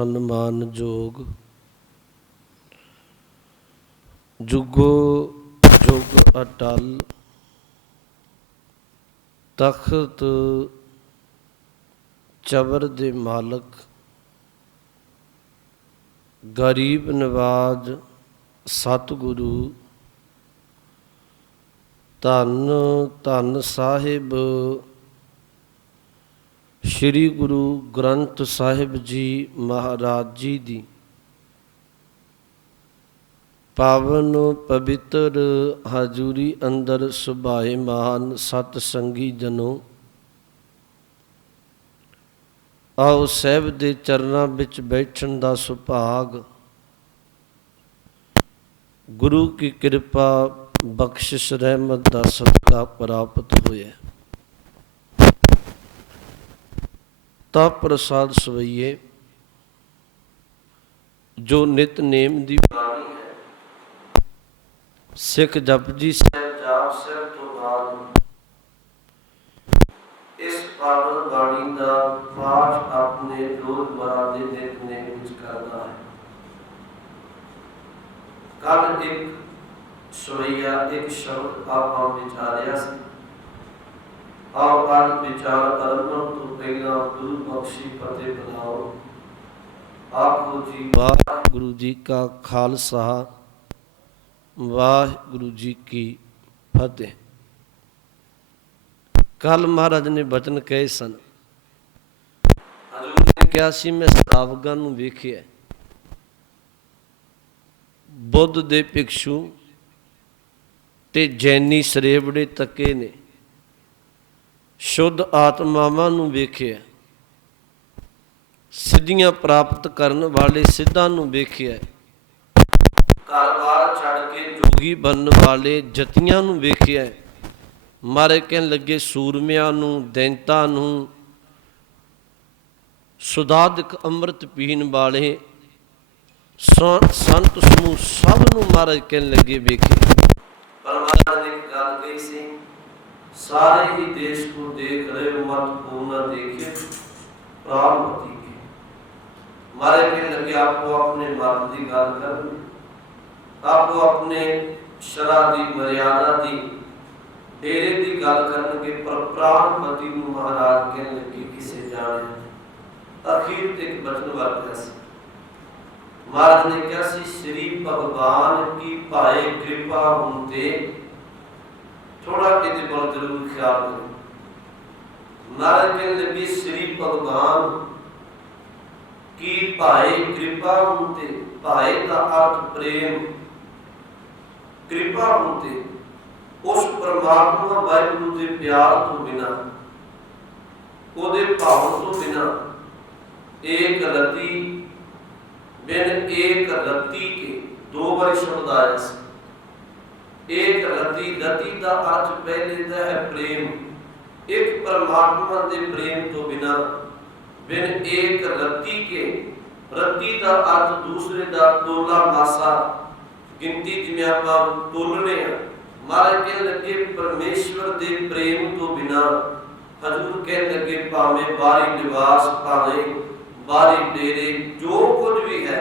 ਸਨਮਾਨਯੋਗ ਜੁਗੋ ਜੁਗ ਅਟਲ ਤਖਤ ਚਬਰ ਦੇ ਮਾਲਕ ਗਰੀਬ ਨਵਾਜ ਸਤਿਗੁਰੂ ਧੰਨ ਧੰਨ ਸਾਹਿਬ ਸ਼੍ਰੀ ਗੁਰੂ ਗ੍ਰੰਥ ਸਾਹਿਬ ਜੀ ਮਹਾਰਾਜ ਜੀ ਦੀ ਪਾਵਨ ਪਵਿੱਤਰ ਹਾਜ਼ੂਰੀ ਅੰਦਰ ਸੁਭਾਏਮਾਨ ਸਤ ਸੰਗੀ ਜਨੋ, ਆਓ ਸਾਹਿਬ ਦੇ ਚਰਨਾਂ ਵਿੱਚ ਬੈਠਣ ਦਾ ਸੁਭਾਗ ਗੁਰੂ ਕੀ ਕਿਰਪਾ ਬਖਸ਼ਿਸ਼ ਰਹਿਮਤ ਦਾ ਸਦਕਾ ਪ੍ਰਾਪਤ ਹੋਇਆ। ਤਾ ਪ੍ਰਸਾਦ ਸਵਈਏ ਜੋ ਨਿਤਨੇਮ ਦੀ ਬਾਣੀ ਹੈ, ਸਿੱਖ ਜਪਜੀ ਸਾਹਿਬ ਜਾਪ ਸਾਹਿਬ ਤੋਂ ਬਾਅਦ ਇਸ ਪਾਵਨ ਬਾਣੀ ਦਾ ਪਾਠ ਆਪਣੇ ਰੋਜ਼ਮਰ੍ਹਾ ਦੇ ਨਿਤਨੇਮ ਵਿੱਚ ਕਰਦਾ ਹੈ। ਕੱਲ ਇੱਕ ਸਵਈਆ ਇੱਕ ਸ਼ਬਦ ਆਪਾਂ ਵਿਚਾਰਿਆ ਸੀ। ਆਓ ਅੱਜ ਵਿਚਾਰ ਕਰਨ ਤੋਂ ਪਹਿਲਾਂ ਗੁਰੂ ਬਖਸ਼ੀ ਫਤਿਹ ਬੁਲਾਓ। ਆਖੋ ਜੀ ਵਾਹਿਗੁਰੂ ਜੀ ਕਾ ਖਾਲਸਾ ਵਾਹਿਗੁਰੂ ਜੀ ਕੀ ਫਤਿਹ। ਕੱਲ ਮਹਾਰਾਜ ਨੇ ਬਚਨ ਕਹੇ ਸਨ। ਹਜ਼ੂਰ ਨੇ ਕਿਹਾ ਸੀ ਮੈਂ ਸਰਾਵਗਾਂ ਨੂੰ ਵੇਖਿਆ, ਬੁੱਧ ਦੇ ਭਿਕਸ਼ੂ ਤੇ ਜੈਨੀ ਸਰੇਵੜੇ ਤੱਕੇ ਨੇ, ਸ਼ੁੱਧ ਆਤਮਾਵਾਂ ਨੂੰ ਵੇਖਿਆ, ਸਿੱਧੀਆਂ ਪ੍ਰਾਪਤ ਕਰਨ ਵਾਲੇ ਸਿੱਧਾਂ ਨੂੰ ਵੇਖਿਆ, ਘਰ-ਬਾਰ ਛੱਡ ਕੇ ਜੋਗੀ ਬਣਨ ਵਾਲੇ ਜਤੀਆਂ ਨੂੰ ਵੇਖਿਆ। ਮਾਰੇ ਕਹਿਣ ਲੱਗੇ ਸੂਰਮਿਆਂ ਨੂੰ, ਦੈਂਤਾਂ ਨੂੰ, ਸੁਦਾਦਕ ਅੰਮ੍ਰਿਤ ਪੀਣ ਵਾਲੇ ਸੰਤ ਸਮੂਹ ਸਭ ਨੂੰ ਮਹਾਰਾਜ ਕਹਿਣ ਲੱਗੇ ਵੇਖੇ। ਪਰ ਮਹਾਰਾਜ ਨੇ ਇੱਕ ਗੱਲ ਕਹੀ ਸੀ, सारे ही देश को देख रहे हो मत को न देखे प्राणपति के। मारे कहने लगे आपको अपने मर्द की गल करनी, आपको अपने शरा दी मर्यादा दी डेरे की गल करनगे, पर प्राणपति को महाराज कहने लगे किसे जाने। अखीर तक बचन वर्त है महाराज ने कहा सी श्री भगवान की भाए कृपा होते। थोड़ा किसी पर जरूर ख्याल करें। महाराज कहने लगे श्री भगवान की भाए कृपा होते। भाए का अर्थ प्रेम, कृपा होते उस परमात्मा वाहिगुरु के प्यार तो बिना, उहदे भाव तो बिना एक रति बिन एक रति के दो बार शब्द आया। एक रति, रति का अर्थ पहले का है प्रेम, एक परमात्मा के प्रेम तो बिना बिन एक रति के, रति का अर्थ दूसरे का तोला मासा गिनती जिमें आप तोलने। महाराज कहने लगे परमेश्वर के प्रेम तो बिना, हजूर कहने लगे भावे बारी निवास भावे बारी डेरे जो कुछ भी है,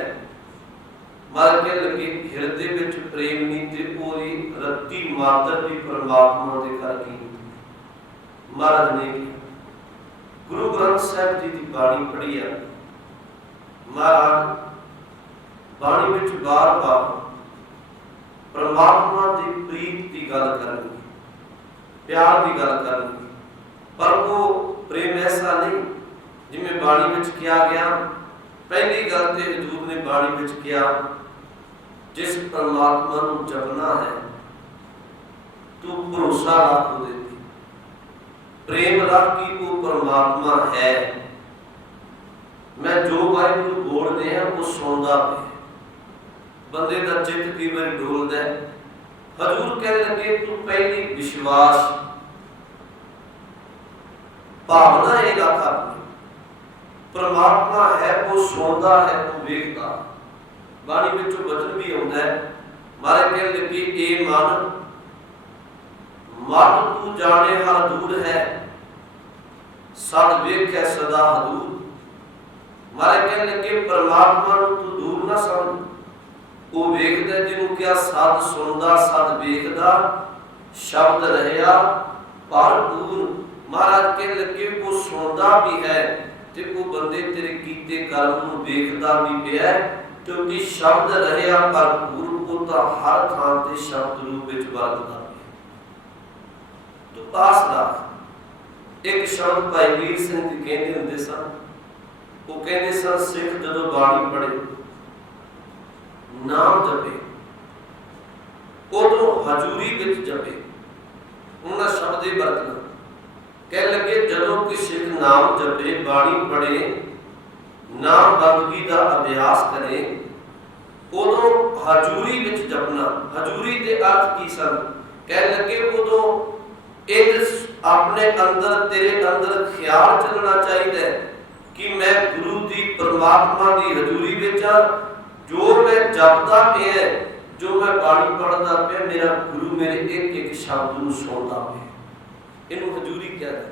महाराज कहने लगे हिरदे विच प्रेम नहीं ते पूरी रत्ती मातर भी परमात्मा दे घर की। महाराज ने गुरु ग्रंथ साहिब जी की बाणी पढ़ी है। महाराज बाणी विच बार बार परमात्मा की प्रीत की गल करनी, प्यार की गल करनी, पर वो प्रेम ऐसा नहीं जिमें बाणी विच किया गया। पहली गल तो हजूर ने बाणी विच किया जिस परमात्मा नूं जपना है तू भरोसा रख उहदे ते, प्रेम रख कि वो परमात्मा है। मैं जो वाहिगुरू बोलते हैं वो सुनता पे, बंदे का चित्त कई बार डोलता है। हजूर कहने लगे तू पहली विश्वास भावना ये रख अपनी, परमात्मा है वो सुनता है वो वेखता। बाणी विचों वचन भी आउंदा है। महाराज कहने लगे ए मन मत तू जाने हर दूर है, सद वेख है सदा हदूर। महाराज कहने लगे परमात्मा नूं तू दूर ना समझ, वो वेखदा जिन्हों क्या सद सुनदा सद वेखदा शब्द रहया भरपूर। महाराज कहने लगे वो सुनदा भी है ते वो बंदे तेरे कीते कर्म नूं वेखदा भी पिया, क्योंकि शब्द रहया भरपूर, वो तो हर थां ते शब्द रूप विच वरतदा पिया। तो पास रख एक शब्द भाई वीर सिंह जी कहते हुंदे सन, वो कहते सन सिख जदों बाणी पढ़े नाम जपे उदों हजूरी विच जपे, उन्हां शब्द ही वरतना। कह लगे जदों कोई सिख नाम जपे बाणी पढ़े नाम बंदगी का अभ्यास करे उदों हजूरी विच जपना। हजूरी के अर्थ की सन? कह लगे उदों एक अपने अंदर तेरे अंदर ख्याल चलना चाहिए कि मैं गुरु की परमात्मा की हजूरी विच आ, जो मैं जपदा पिया जो मैं बाणी पढ़दा पिया मेरा गुरु मेरे एक एक शब्द नूं सुणदा पिया, इनू हजूरी क्या है।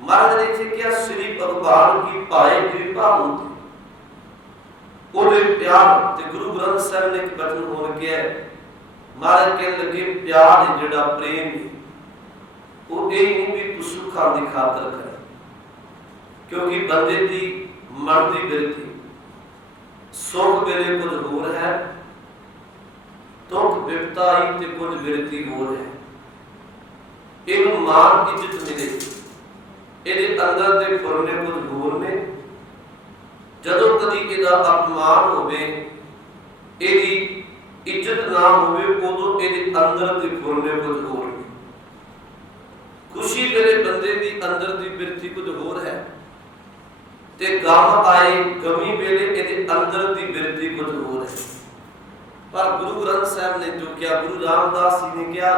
महाराज ने क्या श्री भगवान की पाए कृपा होती ओदे प्यार ते गुरु ग्रंथ साहिब ने एक वचन हो गया है। महाराज कहने लगे प्यार जिहड़ा प्रेम है वो ये नहीं भी तू सुखां दी खातर करे, क्योंकि बंदे दी मन की बिरती सुख वेले कुछ होर है, दुख विपता आई ते कुछ बिरती होर है। इनू मान इज्जत मिले ਇਹਦੇ अंदर ਦੇ ਫੁਰਨੇ ਕੁਝ ਹੋਰ ਨੇ, ਜਦੋਂ ਕਦੀ ਇਹਦਾ ਅਪਮਾਨ ਹੋਵੇ ਇਹਦੀ ਇੱਜ਼ਤ ਨਾ ਹੋਵੇ ਉਦੋਂ ਇਹਦੇ ਅੰਦਰ ਦੇ ਫੁਰਨੇ ਕੁਝ ਹੋਰ ਨੇ। ਖੁਸ਼ੀ ਵੇਲੇ ਬੰਦੇ ਦੀ ਅੰਦਰ ਦੀ ਬਿਰਤੀ ਕੁਝ ਹੋਰ ਹੈ ਤੇ ਗਮ ਆਏ ਗਮੀ ਵੇਲੇ ਇਹਦੇ ਅੰਦਰ ਦੀ ਬਿਰਤੀ ਕੁਝ ਹੋਰ ਹੈ। ਪਰ ਗੁਰੂ ਗ੍ਰੰਥ ਸਾਹਿਬ ਨੇ ਜੋ ਕਿਹਾ, ਗੁਰੂ ਰਾਮਦਾਸ ਜੀ ਨੇ ਕਿਹਾ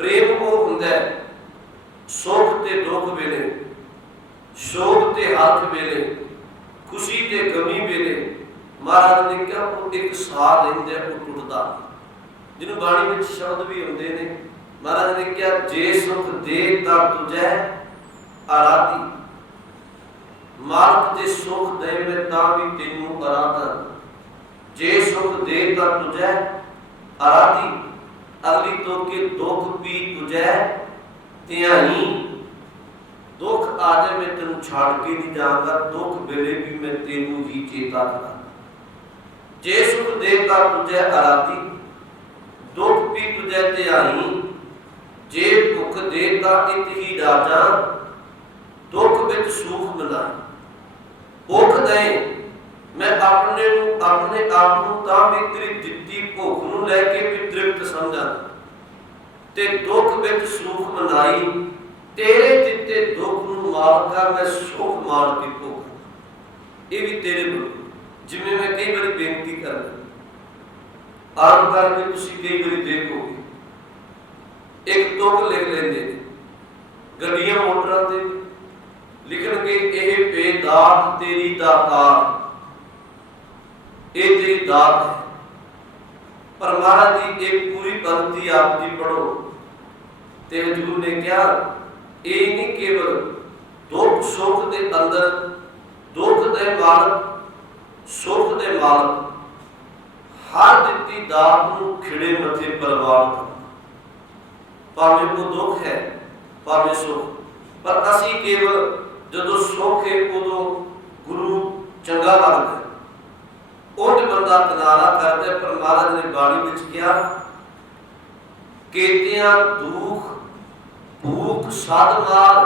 प्रेम वो हुंदा है सुख ते दुख वेले, शोक ते हर्ष वेले, खुशी ते गमी वेले। महाराज ने कहा वो एक साह लेंदा वो टुटदा, जिन्हों बाणी विच शब्द भी हुंदे ने। महाराज ने कहा जे सुख दे तां तुझै आराधी, मालक जे सुख दे मैं तां भी तैनूं आराधां, जे सुख दे तां तुझै आराधी, अगली तो के दुख भी तुझे त्याई, दुख आ जाए मैं तेन छाड़ के नहीं जाऊंगा, दुख वेले भी मैं तेनू ही चेता करा। जे सुख देता तुझे आराधी, दुख भी तुझे त्याई, जे भुख देता इत ही राजा, दुख विच सुख मिलाए। भुख दे मैं अपने आप नूं तां भी तेरी दित्ती भुख नूं लैके भी तृप्त समझां, ते दुख विच सुख मनाई, तेरे दित्ते दुख नूं मालका मैं सुख माल के भोगां। ये भी तेरे बल जिवें मैं कई बार बेनती करदा आम करके तुसीं कई बार देखोगे एक तुक लिख लेंदे गड्डियां मोटरां ते लिखणगे ਇਹ बेदात तेरी दातार, ये तेरी दात है। पर महाराज जी एक पूरी पंक्ति आपकी पढ़ो ते हजूर ने क्या ये नहीं केवल दुख सुख के अंदर दुख दे मालक सुख दे मालक हर दित्ती दात नूं खिड़े मथे परवान कर, भावें वो दुख है भावें सुख। पर असी केवल जदों सुख है उदों गुरु चंगा लगदा है उठ बंदा किनारा करता। पर महाराज ने बाणी विच कहा केतियां दुख भूख सद मार,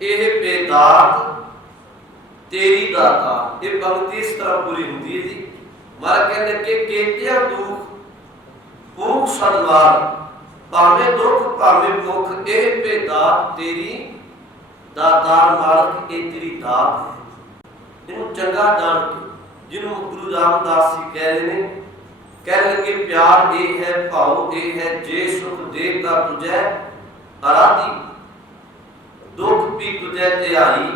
यह बेदात तेरी दाता। ये पंक्ति इस तरह पूरी होती है जी। महाराज कहने लगे केतियां दुख भूख सद मार, भावें दुख भावें भुख, यह बेदात तेरी दातार मालक, ये तेरी दात है। इनू चंगा जान के जिन्हों गुरु रामदास जी कह रहे हैं, कह लगे प्यार ये है भाव ये है, जे सुख देता तुझे आराधी, दुख भी तुझे त्याई,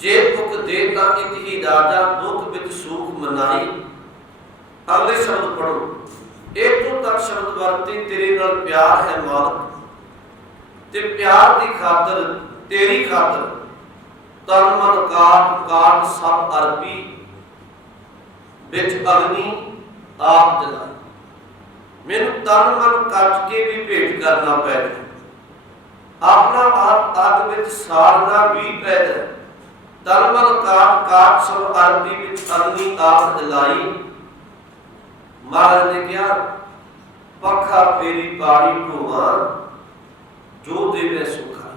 जे भुख देता इत ही राजा, दुख विच सुख मनाई। अगले शब्द पढ़ो, एक तो तक शब्द वरते तेरे नाल प्यार है मालक, ते प्यार की खातर तेरी खातर तन मन काट काट सब अरबी, बिच अग्नि आप जलाई। मैनू तन मन कट के भी भेंट करना पै गया, अपना आप अग विच साड़ना भी पै गया। तन मन काट काट सब अरबी, बिच अग्नि आप जलाई। महाराज ने कहा पखा फेरी पानी ढोवा, जो देवे सुखा।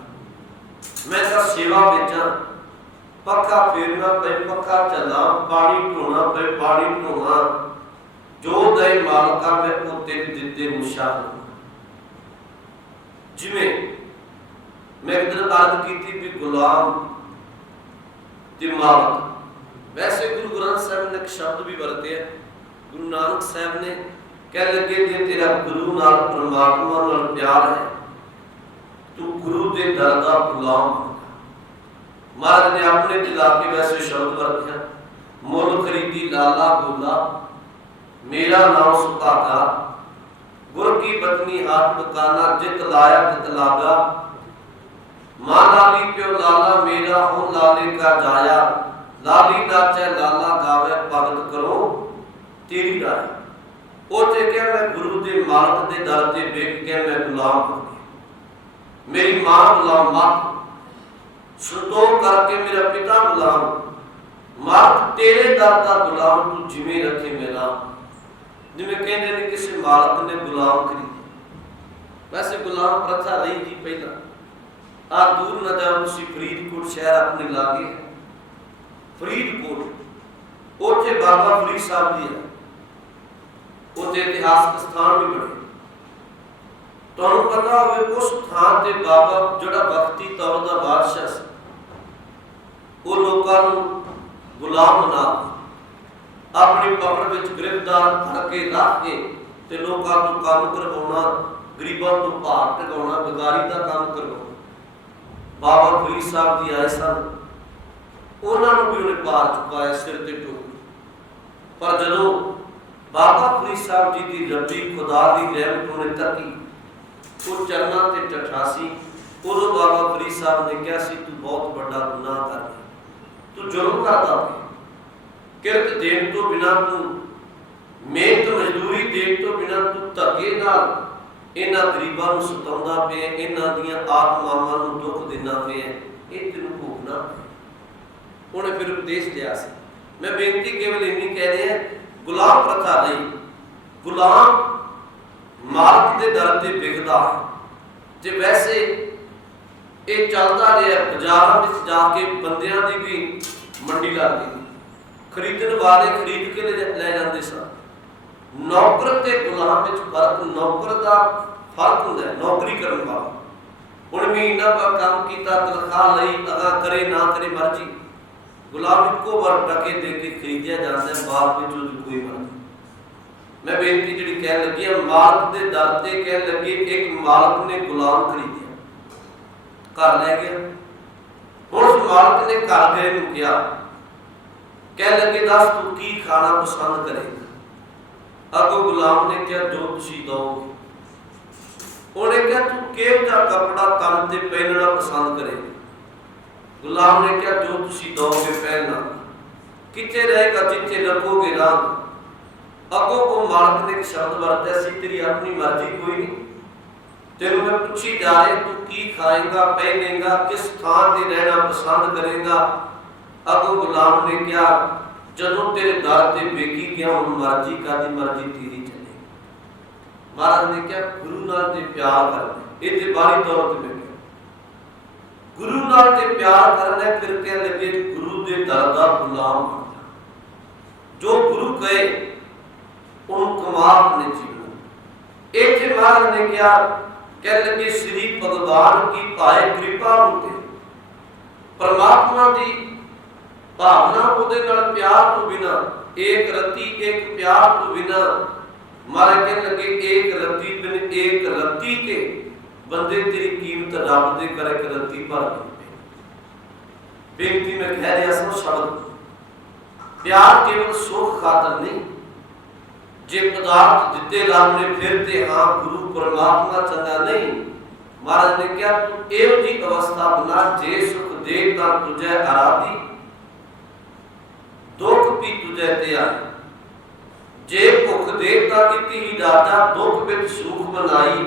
मैं तो सेवा बेचा, पखा फेरना पे पखा चला, पानी ढोना पे पानी ढोवा, जो दे मालका मैं वो तेरे दिते मुशाह। जिमें मैं एक दिन अर्ज की थी भी गुलाम ते मालक, वैसे गुरु ग्रंथ साहब ने एक शब्द भी वरते है। गुरु नानक साहब ने कह लगे जे तेरा गुरु नाल परमात्मा नाल प्यार है, तू गुरु दे दर दा गुलाम। महाराज ने अपने दिला के वैसे शब्द वरत्या, मुल खरीदी लाला बोला, मेरा नाम सुभागा, गुर की बदनी हाथ दुकाना, जित लाया तित लागा। मां लाली प्यो लाला मेरा, हो लाले का जाया, लाली नाचे लाला गावे, भगत करो तेरी राय। उसे क्या मैं गुरु के मालक के दर से वेख के मैं गुलाम हो गया। मेरी मां गुलाम मत, संतोख करके मेरा पिता गुलाम, मत तेरे दर का गुलाम, तू जिमें रखे मेरा। जिमें कहते हैं किसी मालक ने गुलाम खरीदे। वैसे गुलाम प्रथा रही जी पहला, आ दूर न जाओ तुसी फरीदकोट शहर अपने लागे है, फरीदकोट उथे बाबा फरीद साहब जी है, उथे इतिहासक स्थान भी बने। तुहानू पता होवे उस थान ते बाबा जिहड़ा वक्ती तौर दा बादशाह सी, वो लोकां नू गुलाम बना अपनी पकड़ विच गिरफ्तार करके रख के ते लोकां तों काम करवाउणा, गरीबां तों भार ढकाउणा, बेगारी दा काम करवाउणा। बाबा फरीद साहब जी आए सन, उन्हां नूं भी उन्हें भार चुकाया, सिर ते टोक। पर जदों बाबा फरीद साहब जी की रब्बी खुदा की रहमत उन्हें तकी, वो चरना ते टठासी, उदों बाबा फरीद साहब ने कहा सी तू बहुत बड़ा गुनाह कर रहा, तू जुर्म करता है। किरत देण तो बिना, तू मेहनत मजदूरी देण तो बिना, तू धक्के नाल इन्हां गरीबां नूं सताउंदा पिया, इन्हां दीयां आत्मावां नूं दुख दिंदा पिया, इह तैनूं भोगना पिया। उन्हें फिर उपदेश दिया सी। मैं बेनती केवल इन्नी कह रहा, गुलाम प्रथा नहीं, गुलाम मालक के दर से बिकता है। जे वैसे ये चलता रहा, बाजारों में जाके बंदियां की भी मंडी लगती, खरीदण वाले खरीद के ले जाते सन। नौकर ते गुलाम में फर्क, नौकर का फर्क होंदा है, नौकरी करने वाला। हुण महीना भर काम किया, तनख्वाह लई, अगा करे ना करे मर्जी। गुलाम इको बार टके दे के खरीदिया जाता है, बाद में उसकी कोई मर्जी। मैं बेनती जी कह लगी, मालक के दर से कह लगी, एक मालक ने गुलाम खरीदिया, घर लै गया। हुण उस मालक ने घर गए नूं कहा, कह लगे दस तू की खाना पसंद करेगा। अगों गुलाम ने कहा जो तुसीं दोगे। उन्हें कहा तू किहो जिहा कपड़ा तन ते पहनना पसंद करेगा। गुलाम ने कहा जो तुसीं दोगे पहनना, किथे रहेगा जिथे रखोगे रंग। अगों को मालक ने एक शब्द वरत्या सी, तेरी अपनी मर्जी कोई नहीं, तेनों मैं पूछी जा रही तू की खाएगा, पहनेगा, किस स्थान से रहना पसंद करेगा। अगों गुलाम ने कहा जदों तेरे दर ते बेकी गया, हुण मर्जी कादी मर्जी तेरी चलेगी। महाराज ने कहा गुरु नाल ते प्यार करना, ये ते बारी तौर ते मैं गुरु नाल ते प्यार करना। फिर कह लगे गुरु दे दर दा गुलाम बनना, जो गुरु कहे उन कमा अपने जीवन। एक महाराज ने कहा कह लगे श्री भगवान की पाए कृपा होते, परमात्मा की भावना उहदे नाल प्यार तो बिना, एक रत्ती एक प्यार तो बिना, महाराज कह लगे एक रत्ती बिन एक रत्ती के बंदे तेरी कीमत रब दे कर एक रत्ती भर गई। बेनती में कह रहा सब शब्द, प्यार केवल सुख खातर नहीं, जे पदार्थ दिते रब ने फिर ते हाँ गुरु परमात्मा चंगा नहीं। महाराज ने कहा तू एहो जी अवस्था बना जे सुख दे तां तुझे आराधी, दुख भी तुझे ते आई। जे भुख दे तां इति ही दाता, दुख विच सुख बनाई।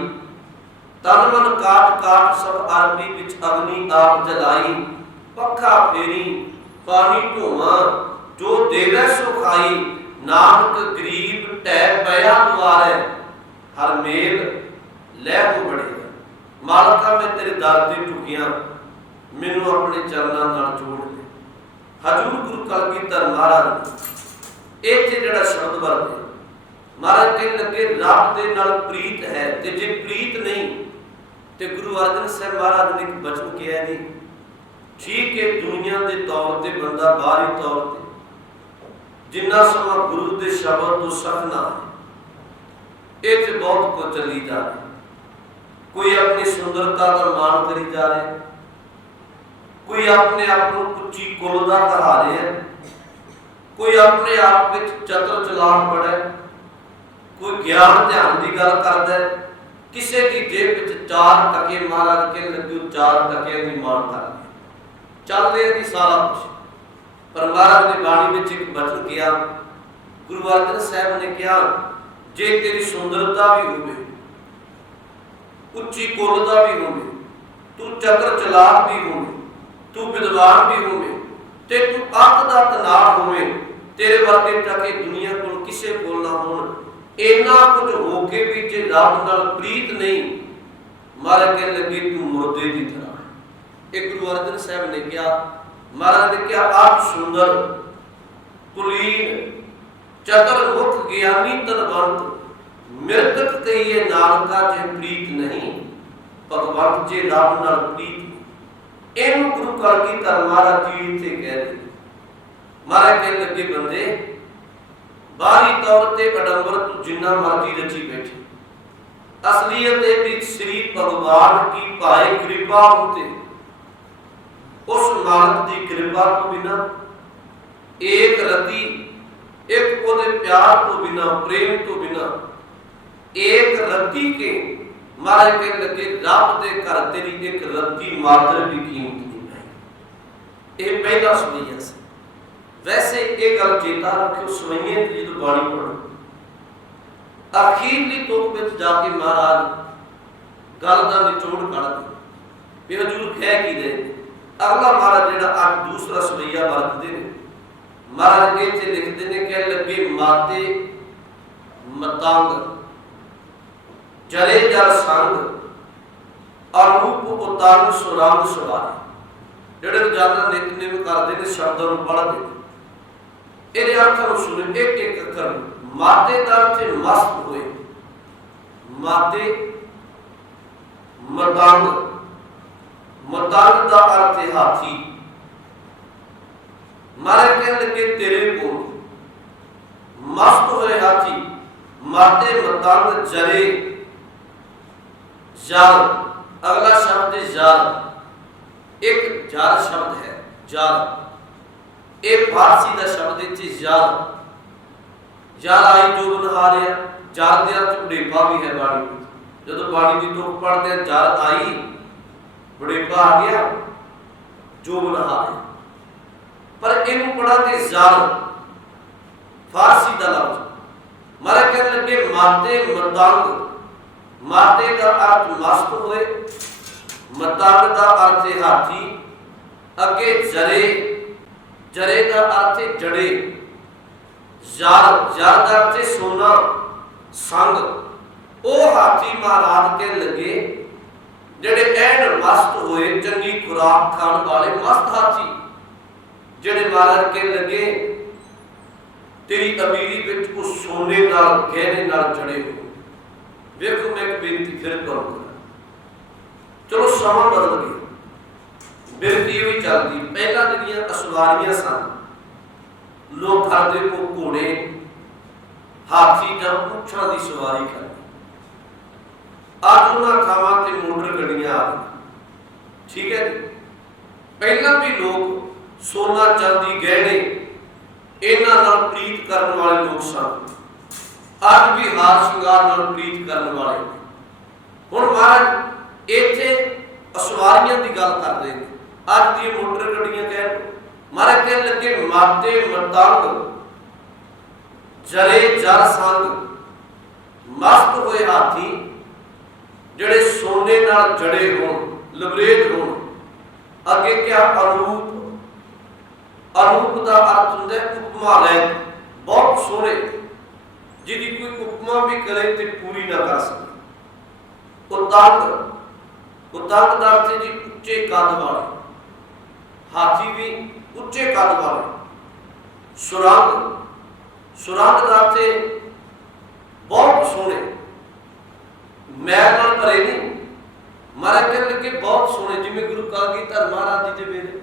तन मन काट काट सब आरती विच अग्नि आप जलाई। पखा फेरी पानी ढोवा, जो देवे सो खाई। नानक गरीब टह पया दुआरे, हर मेल लहू बड़े। मालका मैं तेरे दर ते टुकिया, मैनू अपने चरणों नाल जोड़ दे। हजूर गुरु कलगीधर महाराज इत्थे जिहड़ा शब्द वरते महाराज कहन लगे रब दे नाल प्रीत है, ते जे प्रीत नहीं ते गुरु अर्जन साहब महाराज ने एक वचन किया जी, ठीक है दुनिया के तौर ते बंदा बाहरी तौर ते जिन्ना समा गुरु के शब्द तो सखना है, ये बहुत कुछ चली जा रही। कोई अपनी सुंदरता का मान करी जा रहे, कोई अपने आप को उच्ची कुल का कहा रहे हैं, कोई अपने आप में चतुर चलाक बड़ा, कोई ज्ञान ध्यान की गल करता है, किसी की जेब में 4 टके महाराज के लगे 4 टके की मान कर चल रहे सारा कुछ। पर महाराज ने बाणी में एक वचन किया, गुरु अर्जन साहब ने कहा जे तेरी सुंदरता भी होवे, उच्ची कुलता भी होवे, तू चतुर चलाक भी होवे, तू विद्वान भी होवे, ते तू अत दा तनाव होवे, तेरे वर्गे टके दुनिया कोल किसे कोल ना होण, इन्ना कुछ होके भी जे रब नाल प्रीत नहीं, मारे के लगे तू मुर्दे की तरह। एक गुरु अर्जन साहब ने कहा, महाराज ने क्या आप सुंदर कुलीन चतुर मुख ज्ञानी तनवंत, मृतक कहिए नानका जे प्रीत नहीं, भगवंत जे रब नाल प्रीत। इन गुरु कलगीधर महाराज जी इत्थे कह रहे, महाराज कहने लगे बंदे बाहरी तौर ते अडंबर तू जिन्ना मर्जी रची बैठे, असलियत ए भी श्री भगवान की पाए कृपा होते, उस मालिक की कृपा तो बिना एक रति एक ओदे प्यार तो बिना प्रेम तो बिना एक रति के मारे के लगे रब दे घर तेरी एक रति मात्र भी कीमत नहीं है। ये पहला सुनिया से। वैसे एक गल चेता रखियो, सुनिए जो बाणी पढ़ो अखीरली तुक में जाके महाराज गल का निचोड़ कढ़ दे, हजूर कह की दे। अगला महाराज जो आज दूसरा सवैया वरतते हैं, महाराज इतने लिखते हैं कह लगे माते मतंग जरे जर संग अरूप उतांग सुरंग सवारे, जेडे रोजाना नितनेम करते हैं शब्दों को पढ़ते हैं। ये अर्थों सुने एक एक अखर। माते का अर्थ मस्त हुए, माते मतंग, मतंग का अर्थ हाथी। मारे कहने लगे तेरे को मस्त हुए हाथी, माते मतंग जरे जार। अगला शब्द जार, एक जार शब्द है जार, एक फारसी का शब्द है जार। जार आई जो बना रहा, जार के अर्थ बुढ़ेपा भी है बाणी में। जो बाणी की तुक पढ़ते हैं जार आई बुढ़ेपा आ गया जो बना रहे, पर इन पढ़ा के जार फारसी का लफ्ज। मारे कहने लगे माते मतंग, माते का अर्थ मस्त हुए, मतंग का अर्थ हाथी, अगे जरे, जरे का अर्थ जड़े, जार, जार का अर्थ सोना संग। ओ हाथी महाराज के लगे जेडे ऐन मस्त हुए, चंगी खुराक खान वाले मस्त हाथी, जेडे महाराज के लगे तेरी अमीरी विच उस सोने नाल गहने नाल जड़े हो। देखो मैं एक बेनती फिर करूंगा, चलो समा बदल गया, बेनती भी चलती। पहला जड़ियां असवारियां सन, लोग करते को घोड़े हाथी या ऊंठा की सवारी करते। आज उन्होंने थावां ते मोटर गड्डियां आ गई, ठीक है जी। पहला भी लोग सोना चांदी गहने इन्हां नाल प्रीत करने वाले लोग सन, आज भी हार श्रृंगार नाल प्रीत करने वाले। हुण महाराज इत्थे असवारियां की गल करदे ने, अज दी मोटर गड्डियां कह मारे कह लगे माते मतंग जरे जर संग मस्त होए हाथी जड़े सोने नाल जड़े होण लबरेज होण। अगे क्या अनूप, अनूप का अर्थ हुंदा है उपमा लैक, बहुत सोहने जिहदी कोई उपमा भी करे तो पूरी ना कर सके। उतंग, उतंग का अर्थ जी उच्चे कद वाले, हाथी भी उच्चे कद वाले। सुरंग, सुरंग का अर्थ बहुत सोहने, मैल नाल भरे नहीं मारे कह लगे बहुत सोहने। जिवें गुरु कलगीधर महाराज जी के वेले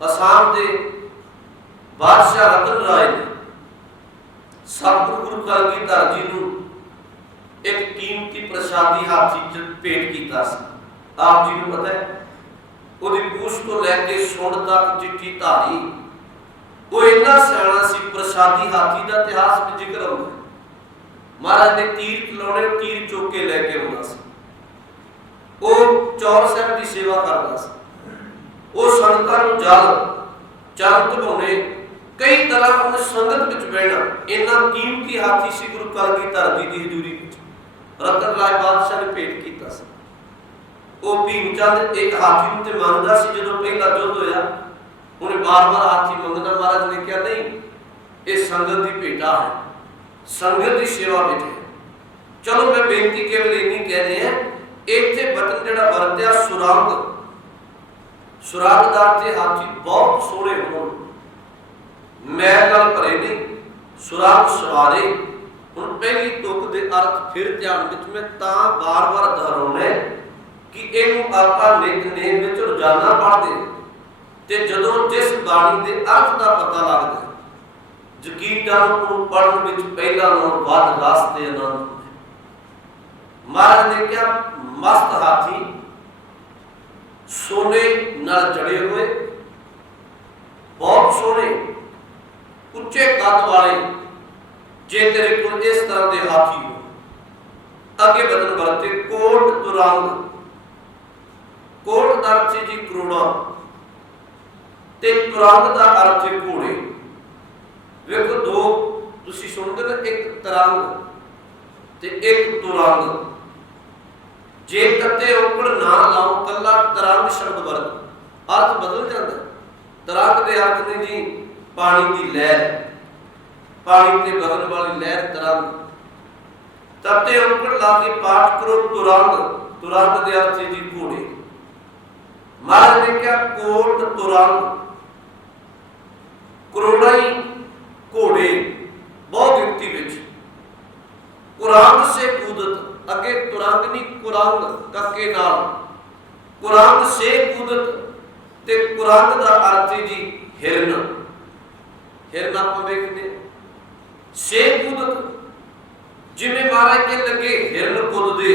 असम के बादशाह रतन राय ने सतगुरु गुरु कलगीधर जी नूं एक कीमती प्रसादी हाथी च भेंट कीता सी। आप जी नूं पता है उहदी पूछ तो लैके सुण तक चिट्ठी धारी वो इन्ना सियाणा सी। प्रसादी हाथी का इतिहास में जिक्र होता है महाराज ने तीर चलाने, तीर चुक के लैके आउंदा सी। वो चौर साहब की सेवा करता सी। वो संगतां नूं जल चरण धवाउने, कई तरह उन्हें संगत विच बहना। इन्ना कीमती हाथी सी गुरु कलगीधर जी की हजूरी रतन राय बादशाह ने भेंट कीता सी। वो भीमचंद एक हाथी नूं ते मंगदा सी। जदों पहला युद्ध होया उन्हें बार बार हाथी मंगना, महाराज ने कहा नहीं ये संगत की भेटा है, संगत की सेवा में है। चलो मैं बेनती केवल इन्नी कहने हैं इत्थे बटन जिहड़ा वरत्या सुरंग, सुरंग दा अर्थ हाथी बहुत सोहणे होण, मैल नाल भरे नहीं, सुरंग सवारे। हुण पहली तुक दे अर्थ फिर ध्यान विच मैं तां बार-बार दोहराउणा कि इहनूं आपां नितनेम विच रोजाना पढ़दे ते जदों जिस बाणी दे अर्थ दा पता लगदा यकीन जानो पढ़न विच पहला नालों वध रस ते आनंद। महाराज ने क्या मस्त हाथी सोने नाल जड़े हुए, बहुत सोहने उच्चे कद वाले। जे तेरे को इस तरह के हाथी हो। अगे बदन बरते कोट तुरंग, कोट का अर्थ जी करोड़ा ते तुरंग का अर्थ घोड़े। देखो दो तुसी सुनते ना, एक तरंग ते एक तुरंग। जे कते औकड़ ना लाओ कला तरंग शब्द वरत अर्थ बदल जाता। तरंग के अर्थ ने जी पानी की लहर, पानी के बगन वाली लहर तरंग। तते औकड़ ला के पाठ करो तुरंग, तुरंग के अर्थ जी घोड़े। महाराज ने क्या कोट तुरंग, करोड़ा ही घोड़े बहुत गिनती विच। कुरांग से कूदत, अगे तुरंग नहीं कुरांग कके नाल, कुरांग से कूदत ते कुरांग दा अर्थ जी हिरन। हिरन आपां वेखदे से कूदत, जिवें महाराज के लगे हिरन कूददे,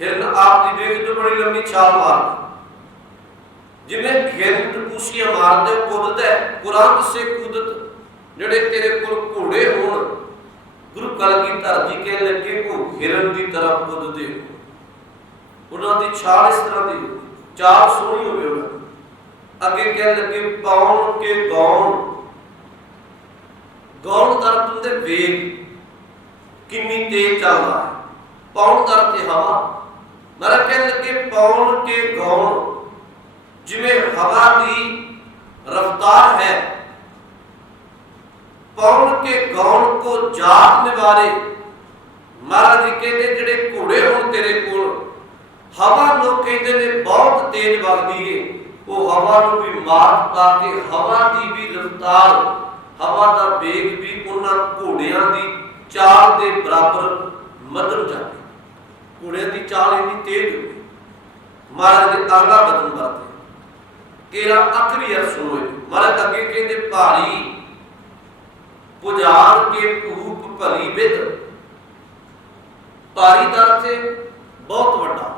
हिरन आप दी वेखदे बड़ी लंबी छाल मारदा, जिवें हिरन टपूसियां मारदे कूददा। कुरांग से कूदत जिहड़े तेरे कोल घोड़े होण, गुरु कलगीधर जी कह लगे वो हिरन की तरह कूददे हो। उन्हां दी छाल इस तरह दी चाल सोहनी होवे। उन्हां अगे कह लगे पौण के गौण, गौण का अर्थ हुंदा वेग, कितनी तेज चलदा है। पौण का अर्थ हवा। मेरा कह लगे पौण के गौण, जिवें हवा की रफ्तार है। पौन के गौण को जात निवारे। महाराज जी कहते जिहड़े घोड़े होण तेरे कोल, हवा लोग कहते ने बहुत तेज वगदी है, वो हवा नूं भी मात पा के हवा की भी रफ्तार, हवा का वेग भी उन्हां घोड़ियां की चाल के बराबर मदन जाए। घोड़ियां की चाल इन्नी तेज होगी। महाराज ने अगला बदन वरते केरा आखिरी अर्थ सुनो। महाराज अगे कहते भारी पुजार के भूप भली विद। भारी का अर्थ है बहुत वड्डा,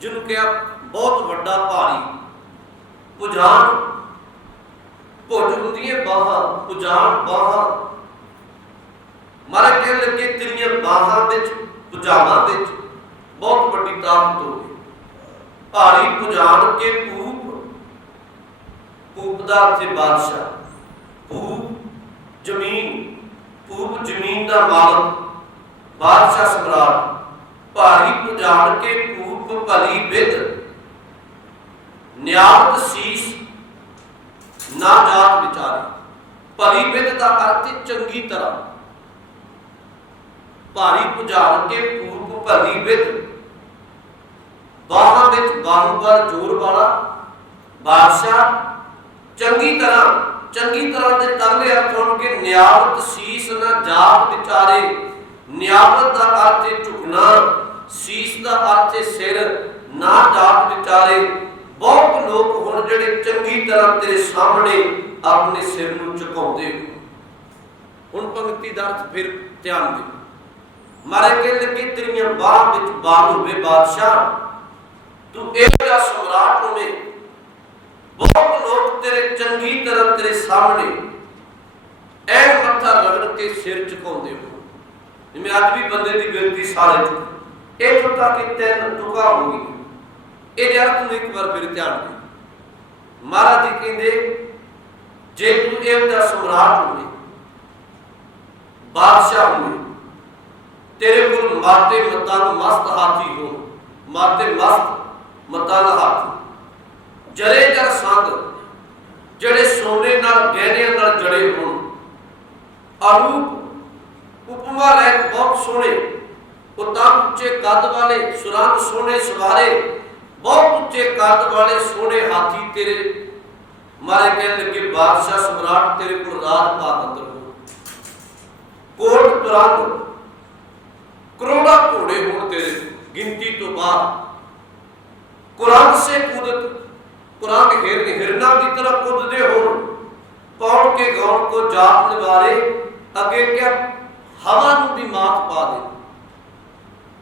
जिन्होंने कहा बहुत वड्डा भारी। पुजान भुज हुंदी है बाहां, पुजान बाहां। मारे कह लगे तेरियां बाहां विच पुजावां विच बहुत वड्डी ताकत होगी। भारी पुजान के भूप ਭੂਪ ਦਾ ਅਰਥ ਹੈ ਬਾਦਸ਼ਾਹ। ਭੂਪ ਜ਼ਮੀਨ, ਭੂਪ ਜ਼ਮੀਨ ਦਾ ਮਾਲਕ, ਬਾਦਸ਼ਾਹ ਸਮਰਾਟ। ਭਾਰੀ ਪੁਜਾੜ ਕੇ ਭੂਪ ਭਲੀ ਵਿਦ, ਨਿਆਮਤ ਸੀਸ ਨਾ ਜਾਤ ਵਿਚਾਰੇ। ਭਲੀ ਵਿਦ ਦਾ ਅਰਥ ਚੰਗੀ ਤਰ੍ਹਾਂ। ਭਾਰੀ ਪੁਜਾੜ ਕੇ ਭੂਪ ਭਲੀ ਵਿਦ, ਬਾਹਾਂ ਵਿੱਚ ਬਾਹੂਬਲ ਜ਼ੋਰ ਵਾਲਾ ਬਾਦਸ਼ਾਹ। ਚੰਗੀ ਤਰ੍ਹਾਂ ਦੇ ਤਰਲੇ ਅਰਥ ਹੋਣਗੇ ਨਿਆਮਤ ਸੀਸ ਨਾ ਜਾਤ ਵਿਚਾਰੇ। ਨਿਆਮਤ ਦਾ ਅਰਥ ਹੈ ਝੁਕਣਾ, ਸੀਸ ਦਾ ਅਰਥ ਹੈ ਸਿਰ, ਨਾ ਜਾਤ ਵਿਚਾਰੇ। ਬਹੁਤ ਲੋਕ ਹੁਣ ਜਿਹੜੇ ਚੰਗੀ ਤਰ੍ਹਾਂ ਤੇਰੇ ਸਾਹਮਣੇ ਆਪਣੇ ਸਿਰ ਨੂੰ ਝੁਕਾਉਂਦੇ ਹੋ। ਹੁਣ ਪੰਕਤੀ ਦਾ ਅਰਥ ਫਿਰ ਧਿਆਨ ਦਿਓ। ਮਾਰੇ ਕਹਿ ਲੱਗੇ ਤੇਰੀਆਂ ਬਾਹਾਂ ਵਿੱਚ ਬਾਲ ਹੋਵੇ ਬਾਦਸ਼ਾਹ, ਤੂੰ ਇਹੋ ਜਿਹਾ ਸਮਰਾਟ ਹੋਵੇਂ। ਬਹੁਤ ਲੋਕ ਤੇਰੇ ਚੰਗੀ ਤਰ੍ਹਾਂ ਤੇਰੇ ਸਾਹਮਣੇ ਐ ਮੱਥਾ ਰਗੜ ਕੇ ਸਿਰ ਝੁਕਾਉਂਦੇ ਹੋ। ਜਿਵੇਂ ਅੱਜ ਵੀ ਬੰਦੇ ਦੀ ਗਿਣਤੀ ਸਾਰੇ ਝੁਕ। ਇਹ ਤੋਂ ਤੱਕ 3 ਟੁਕਾ ਹੋ ਗਈ। ਇਹ ਜਰਾ ਤੂੰ ਇੱਕ ਵਾਰ ਫਿਰ ਧਿਆਨ ਦੇ। ਮਹਾਰਾਜ ਜੀ ਕਹਿੰਦੇ ਜੇ ਤੂੰ ਇਹੋ ਜਿਹਾ ਸਮਰਾਟ ਹੋਵੇਂ, ਬਾਦਸ਼ਾਹ ਹੋਵੇਂ, ਤੇਰੇ ਕੋਲ ਮਾਤੇ ਮਤਾਂ ਮਸਤ ਹਾਥੀ ਹੋ। ਮਾਤੇ ਮਸਤ ਮਤਾਂ ਹਾਥੀ, ਜਰੇ ਜਰ ਸੰਗ, ਜਿਹੜੇ ਸੋਨੇ ਨਾਲ ਗਹਿਣਿਆਂ ਨਾਲ ਜੜੇ ਹੋਣ। ਅਰੂਪ ਉਪਮਾ ਰਹਿਤ ਬਹੁਤ ਸੋਹਣੇ, ਉਤਾਂ ਉੱਚੇ ਕੱਦ ਵਾਲੇ, ਸੁਰੰਗ ਸੋਹਣੇ ਸਵਾਰੇ, ਬਹੁਤ ਉੱਚੇ ਕੱਦ ਵਾਲੇ ਸੋਹਣੇ ਹਾਥੀ ਤੇਰੇ ਮਾਰੇ ਕਹਿਣ ਲੱਗੇ ਬਾਦਸ਼ਾਹ ਸਮਰਾਟ ਤੇਰੇ ਕੋਲ ਰਾਜ ਭਾਗ ਅੰਦਰ ਹੋ। ਕੋਟ ਤੁਰੰਗ, ਕਰੋੜਾਂ ਘੋੜੇ ਹੋਣ ਤੇਰੇ, ਗਿਣਤੀ ਤੋਂ ਬਾਹਰ। ਕੁਰੰਗ ਸੇ ਕੂਦਤ, ਕੁਰੰਗ हिरना की तरह कूदते हो। कौन के गौण को जात निवारे, अगे क्या हवा नूं भी मात पा दे।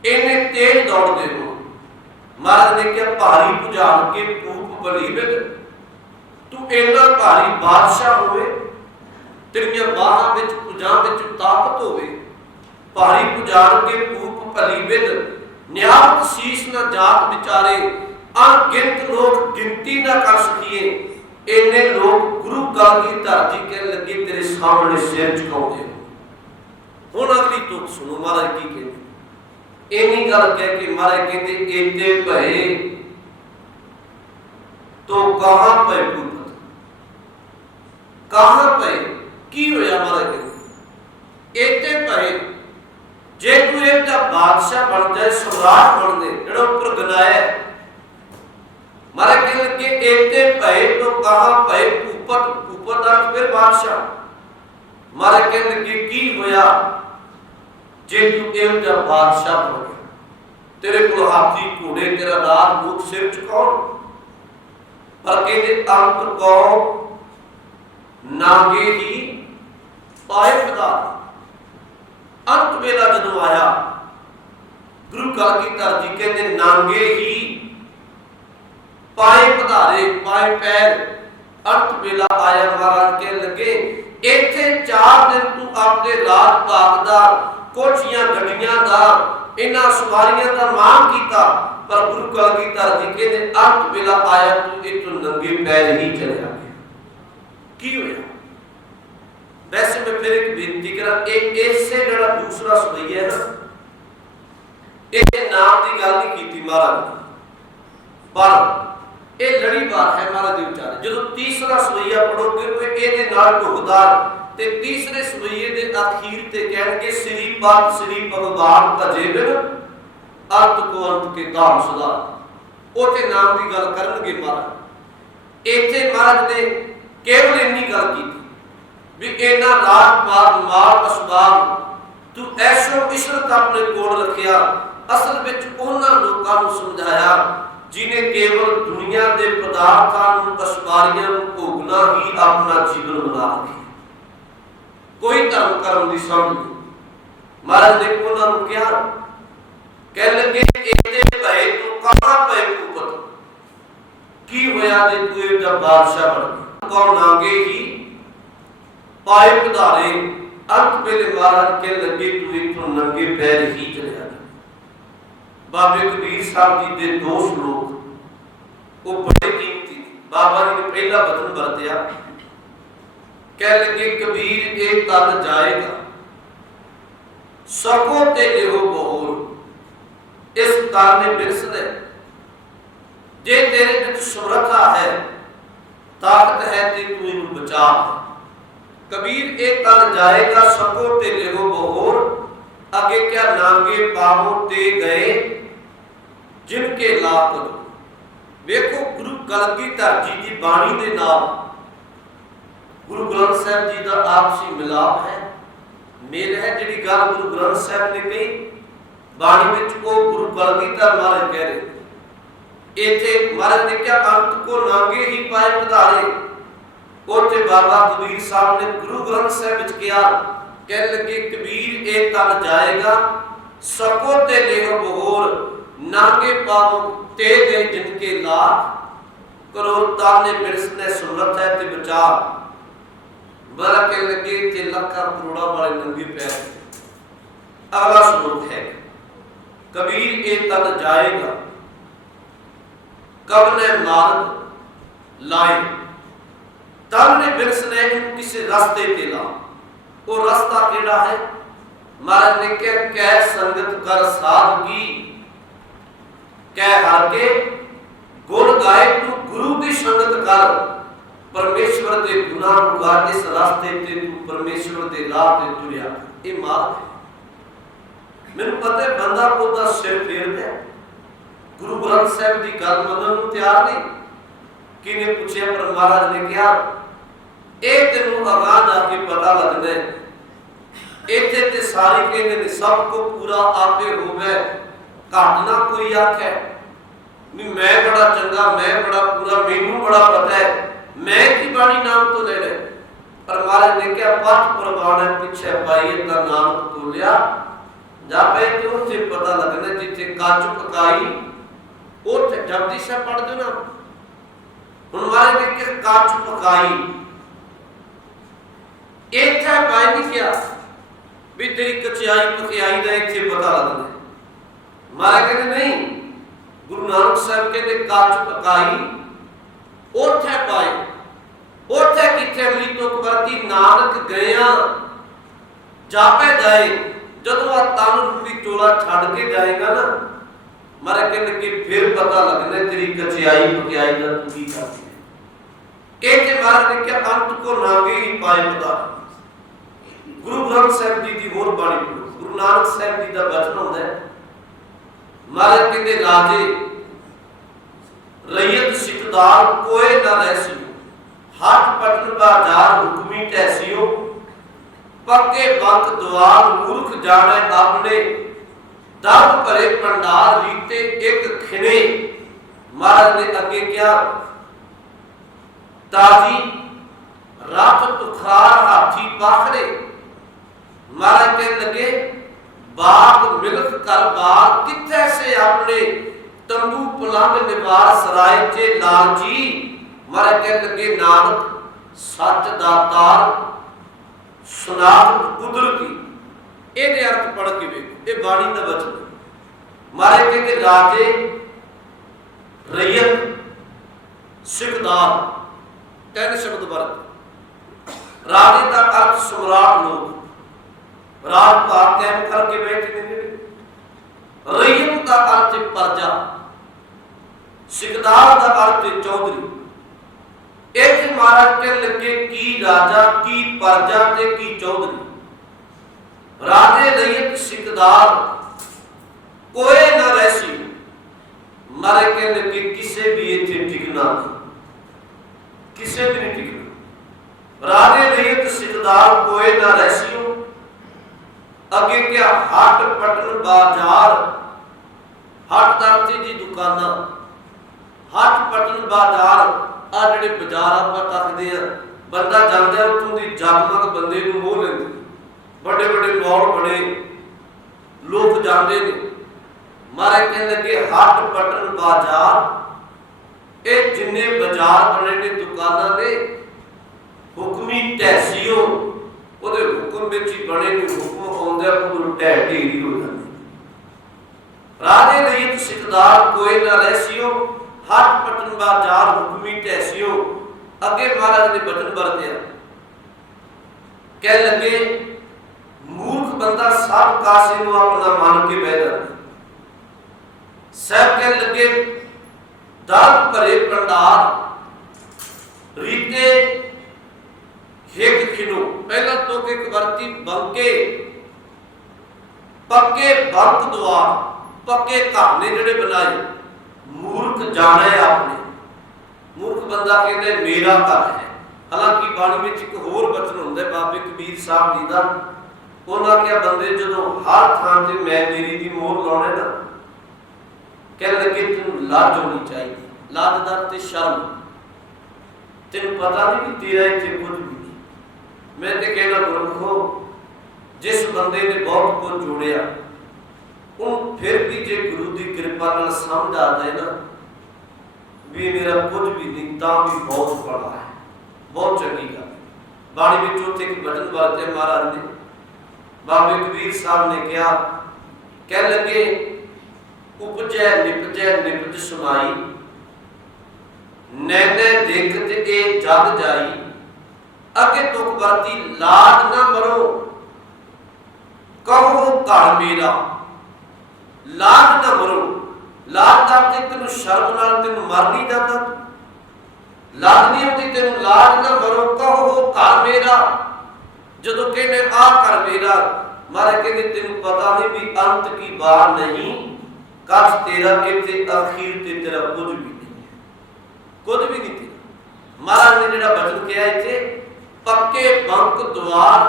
इन्ने तेज दौड़ते हो। महाराज ने क्या भारी भुजाल के भूप बली विद, तू इन्ना भारी बादशाह होवे, तेरियां बाहां विच भुजां विच ताकत होवे। भारी भुजाल के भूप भली विद, नियामत शीश न जात विचारे। अनगिनत लोग गिनती ना कर सकिए, इन्ने लोग गुरु गल की धरती कह लगे तेरे सामने सिर झुकाउंदे हो। हुण अगली तुक सुनो महाराज की कहते। इन्नी गल कह के महाराज कहते एते भए तो कहां पे भूपत, कहां पे की होया। महाराज कहते एते भए, जे तू एक बादशाह बन जाए, सम्राट बन दे, जेड़ा उपर गनाया। महाराज कह लगे एते भय तो कहां भय भूपत, भूपत अर्थ फिर बादशाह। महाराज कह लगे की होया जे तू एवं जा बादशाह बन गया, तेरे को हाथी घोड़े, तेरा राज मुख सिर झुकाउण। पर कहते अंत को नागे ही पाए पधार। अंत वेला जदों आया गुरु गल की धरती कहते नांगे ही पाए पधारे, पाए पैर। अंत वेला आया महाराज कह लगे इत्थे 4 दिन तू अपने राज भाग दा, कोठियां गड्डियां दा, इन्हां सवारियां दा मान कीता। पर गुरु गल की धरती कहते अंत वेला आया तू इत्थों नंगे पैर ही चलिया गया। की होया? वैसे मैं फिर एक बेनती करा, इससे जड़ा दूसरा सवैया है ना, ये नाम की गल नहीं की महाराज, पर ये लड़ीवार है महाराज के विचार। जो तीसरा सवैया पढ़ोगे ये ढुकदार, ते तीसरे सवैये के अखीर ते कहणगे श्री पाद श्री भगवान भजे बिन अंत को अंत के धाम सुधार। उते नाम की गल करनगे महाराज। इत्थे महाराज ने केवल इन्नी गल की भी इन्ना राज पाद माल असबाब तू ऐशो इशरत अपने कोल रखिया। असल विच उन्हां लोकां नूं समझाया जिन्हें केवल दुनिया के पदार्थों असबारियां भोगना ही अपना जीवन बना रखा। कोई धर्म कर्म की समझ नहीं। महाराज ने उन्होंने कहा, कह लगे इत्ते भए तू कहां पे भूपत, की होया जे तू जब बादशाह बन गया। कौन आगे ही पाए पधारे। अंत वेले महाराज कह लगे तू इत्थों नंगे पैर ही चलिया। बाबे कबीर साहब जी के 2 श्लोक वो बड़े कीमती। बाबा जी ने पहला वचन वरत्या, कह लगे कबीर ये तन जाएगा सको ते लिहो बहोर। इस तन ने बिरसना जे तेरे विच समर्था है, ताकत है ते तू इनू बचा। कबीर ये तन जाएगा सको ते लिहो बहोर। आगे क्या नांगे पावों ते गए जिनके लाभ करो। देखो गुरु कलगीधर जी की बाणी दे नाल गुरु ग्रंथ साहब जी का आपसी मिलाप है, मेल है। जिहड़ी गल गुरु ग्रंथ साहब ने कही बाणी विच वो गुरु कलगीधर महाराज कह रहे, इत्थे महाराज ने क्या अंत को नांगे ही पाए पधारे। उत्थे बाबा कबीर साहब ने गुरु ग्रंथ साहब विच कहा, कह लगे कबीर ये तन जाएगा सको ते लेहो बहोर। नांगे पावों ते गए जिनके लाख करो। ताने बिरसने सुमरत है ते बचा। बड़ा कह लगे ते लखा करोड़ा वाले नंगे पैर। अगला श्लोक है, कबीर ये तन जाएगा कब ने मार्ग लाए। तन ने बिरसने किसी रास्ते ते ला। वो रास्ता केड़ा है? महाराज ने क्या कह संगत कर साध की, कह हर के गुण गाए तू गुरु की संगत कर। परमेश्वर के गुना गा इस रास्ते ते तू परमेश्वर के राह ते तुरिया। ये मार्ग है। मैंने पता है बंदा को सिर फेर दिया, गुरु ग्रंथ साहब की गल मनन को तैयार नहीं। किने पूछे पर महाराज ने कहा ये तेनू अगां जाके पता लगना है। इत्थे ते सारी कहंदे ने सब को पूरा आपे होवे, घट ना कोई आखे नहीं मैं बड़ा चंगा, मैं बड़ा पूरा, मैनू बड़ा पता है, मैं की बाणी नाम तो ले ले। पर महाराज ने क्या पथ प्रवान है पीछे पाइए ता नाम तोलिया जापे। तो उसे पता लगना जिथे काच पकाई उथे जपजी साहब पढ़ दो ना। हुण महाराज ने क्या काच पकाई इत्थे पाई नहीं क्या भी तेरी कचियाई पकियाई का इत्थे पता लगना। महाराज कहते नहीं, गुरु नानक साहब कहते काच पकाई उथे पाए। उथे किथे अगली तुक वरती नानक गया जापे जाए। जदों आ तन रूपी चोला छड़ के जाएगा ना, महाराज कहते कि फिर पता लगना तेरी कचियाई पकियाई का तू की करती है। एक महाराज ने क्या अंत को नागे ही पाए पता। गुरु ग्रंथ साहब जी की होर बाणी पढ़ो। गुरु नानक साहब जी का वचन होता है, महाराज कहते राजे रैयत सिकदार कोई न रहसियो। हाथ पटन बाजार हुक्मी तहसियो। पक्के बंक द्वार मूर्ख जाने आपने। दर्द भरे भंडार रीते एक खिने। महाराज ने अगे क्या ताजी रथ तुखार हाथी पाखरे। महाराज कहने लगे बाग मिलक कर बाग किथे से अपने तंबू पुलंग निवार सराय चे लालची। महाराज कहने लगे नानक सच दातार सुनात कुदरती। ये अर्थ पढ़ के देखो, ये बाणी का वचन। महाराज कहते राजे रैयत सिकदार तीन शब्द वरत। राजे का अर्थ सम्राट लोग, राज भाग कायम करके बैठे ने। रैयत का अर्थ प्रजा, सिकदार का अर्थ चौधरी। एक महाराज के लगे की राजा की प्रजा ते की चौधरी। राजे रैयत सिकदार कोई न रहसी। मारे के लगे किसे भी इत्थे टिकना नहीं, किसे भी नहीं टिकना। राजे रैयत सिकदार कोई न रहसियो। अगे क्या हाट पटन बाजार। हाट तरती जी दुकाना, हाट पटन बाजार। आ जिहड़े बाजार आपां तकदे आ, बंदा जांदा उत्थों दी जगमग बंदे नूं मोह लैंदी। बड़े बड़े मॉल बने, लोग जाते ने। मारे कहने लगे हाट पटन बाजार। ये जिन्ने बाजार बने ने दुकाना ने हुक्मी तहसीओ ਉਹਦੇ ਹੁਕਮ ਵਿੱਚ ਹੀ ਬਣੇ ਨੂੰ ਹੁਕਮ ਆਉਂਦਾ ਉਹ ਢਹਿ ਢੇਰੀ ਹੋ ਜਾਂਦੇ। ਰਾਜੇ ਰੈयत ਸਿਕਦਾਰ कोई न रहसियो। हट पटन बाजार हुक्मी टैसियो अगे महाराज ने बचन वरत्या। कह लगे मूर्ख बंदा सब कासे नूं अपना मान के बह जाता। साहब कह लगे दर्द भरे भंडार रीते हिक खिनो पहला तो के वर्ती बंके पक्के बंक द्वार पक्के घर ने जिहड़े बनाए मूर्ख जाने आपने। मूर्ख बंदा कहते मेरा घर है। हालांकि बाणी में एक होर बचन हुंदा है बाबे कबीर साहब जी का। उन्होंने क्या बंदे जो हर थान से मैं मेरी की मोहर लाने ना कह लगे तेन लाज होनी चाहिए। लाजदार ते शर्म तेन पता नहीं भी तेरा इतने कुछ भी नहीं। मैं तो कहना गुरमुखो जिस बंदे ने बहुत कुछ जोड़िया उन फिर भी जे गुरु की कृपा नाल समझ आ जाए ना भी मेरा कुछ भी नहीं ता भी बहुत बड़ा है, बहुत चंगी गल। बाणी में चौथे की बचन वरते महाराज ने बाबे कबीर साहब ने कहा कह लगे उपजै निपज समाई नैने देखत ए जग जाई अगे तुक वरती लाज न मरो कहो घर मेरा। लाज न मरो लाज का अर्थ तेन शर्म नाल तेन मर नहीं जाता। लाज नहीं आती तेन लाज न मरो कहो घर मेरा। जदों कहने आ घर मेरा मारे कहते तेन पता नहीं भी अंत की बार नहीं कछ तेरा इत्थे अखीर ते तेरा कुछ भी नहीं है, कुछ भी नहीं तेरा। महाराज ने जिहड़ा वचन कहा इत्थे पक्के बंक द्वार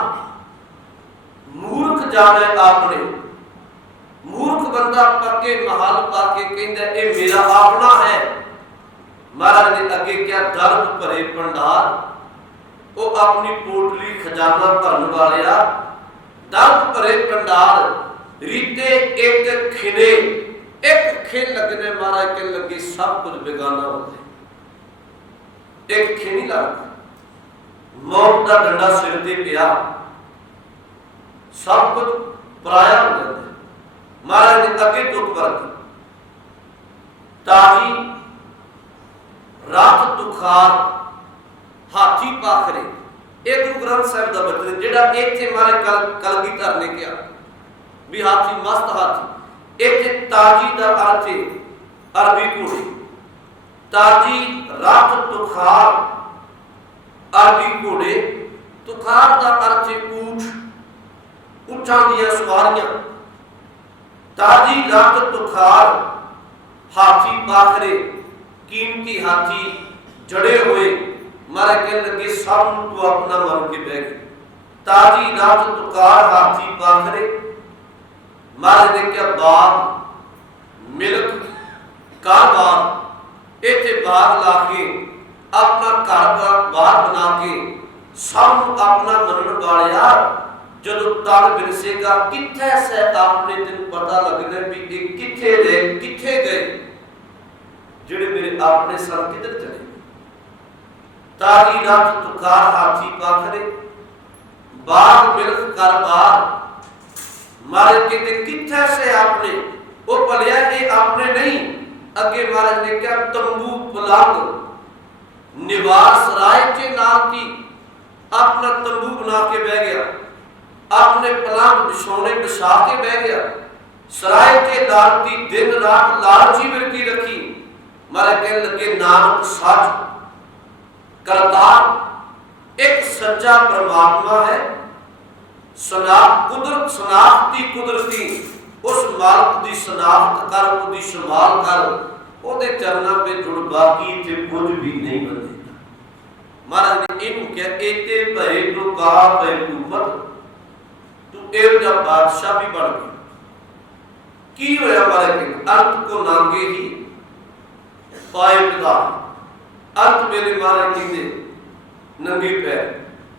मूर्ख जाने आपने। मूर्ख बंदा पक्के महल पाके कहंदा ए मेरा अपना है। महाराज ने अगे क्या दर्द भरे भंडार वो अपनी पोटली खजाना भरन वालिया दर्द भरे भंडार रीते एक खिने एक खिन लगने महाराज के लगे सब कुछ बेगाना होते। एक खिन ही लगता मौत का डंडा सिर ते पिया सब कुछ पराया हो जाता। महाराज ने अगे तुक वरती ताजी रात तुखार हाथी पाखरे। एक गुरु ग्रंथ साहिब का बचन जिहड़ा इत्थे महाराज कलगीधर ने कहा भी हाथी मस्त हाथी। इत्थे ताजी का अर्थ है अरबी घोड़ी। ताजी रात तुखार अरबी घोड़े। तुखार का अर्थ है ऊंट ऊंटां दीयां सवारियां। ताजी रात तुखार हाथी पाखरे कीमती हाथी जड़े हुए मारे कह लगे सब तू अपना मन के बह गए। ताजी रात तुखार हाथी पाखरे मारे ने क्या बाग मिल्क कारबार इत्थे बाग ला के अपना घर बार बना के सब अपना मनन वालिया जदों तन बिरसेगा किथे से आपने तेन पता लगना भी ये किथे गए किथे गए जिहड़े मेरे अपने सन किधर चले। तारी रात तुकार हाथी पाखरे बाग मिल्क कारबार मारे कहते किथे से आपने वो भलिया ये आपने नहीं। अगे महाराज ने क्या तंबू पलंग निवास राय के नाम की अपना तंबू बना के बह गया। अपने पलंग बिछौने बिछा के बह गया। सराय के दार की दिन रात लालची बिरती रखी। मारे कहने लगे नानक सच करतार एक सच्चा परमात्मा है। कुदरत शनाख्ती कुदरती उस मालिक की शनाख्त कर उसकी संभाल कर ओदे चरणों पे जुड़ बाकी ते कुछ भी नहीं बनेगा। महाराज ने इनू क्या एते भरे तो कहा पे हुकूमत तू एक जब बादशाह भी बन गया की होया। महाराज के अंत को नांगे ही पाए पिता अंत मेरे महाराज कहते नंगे पैर।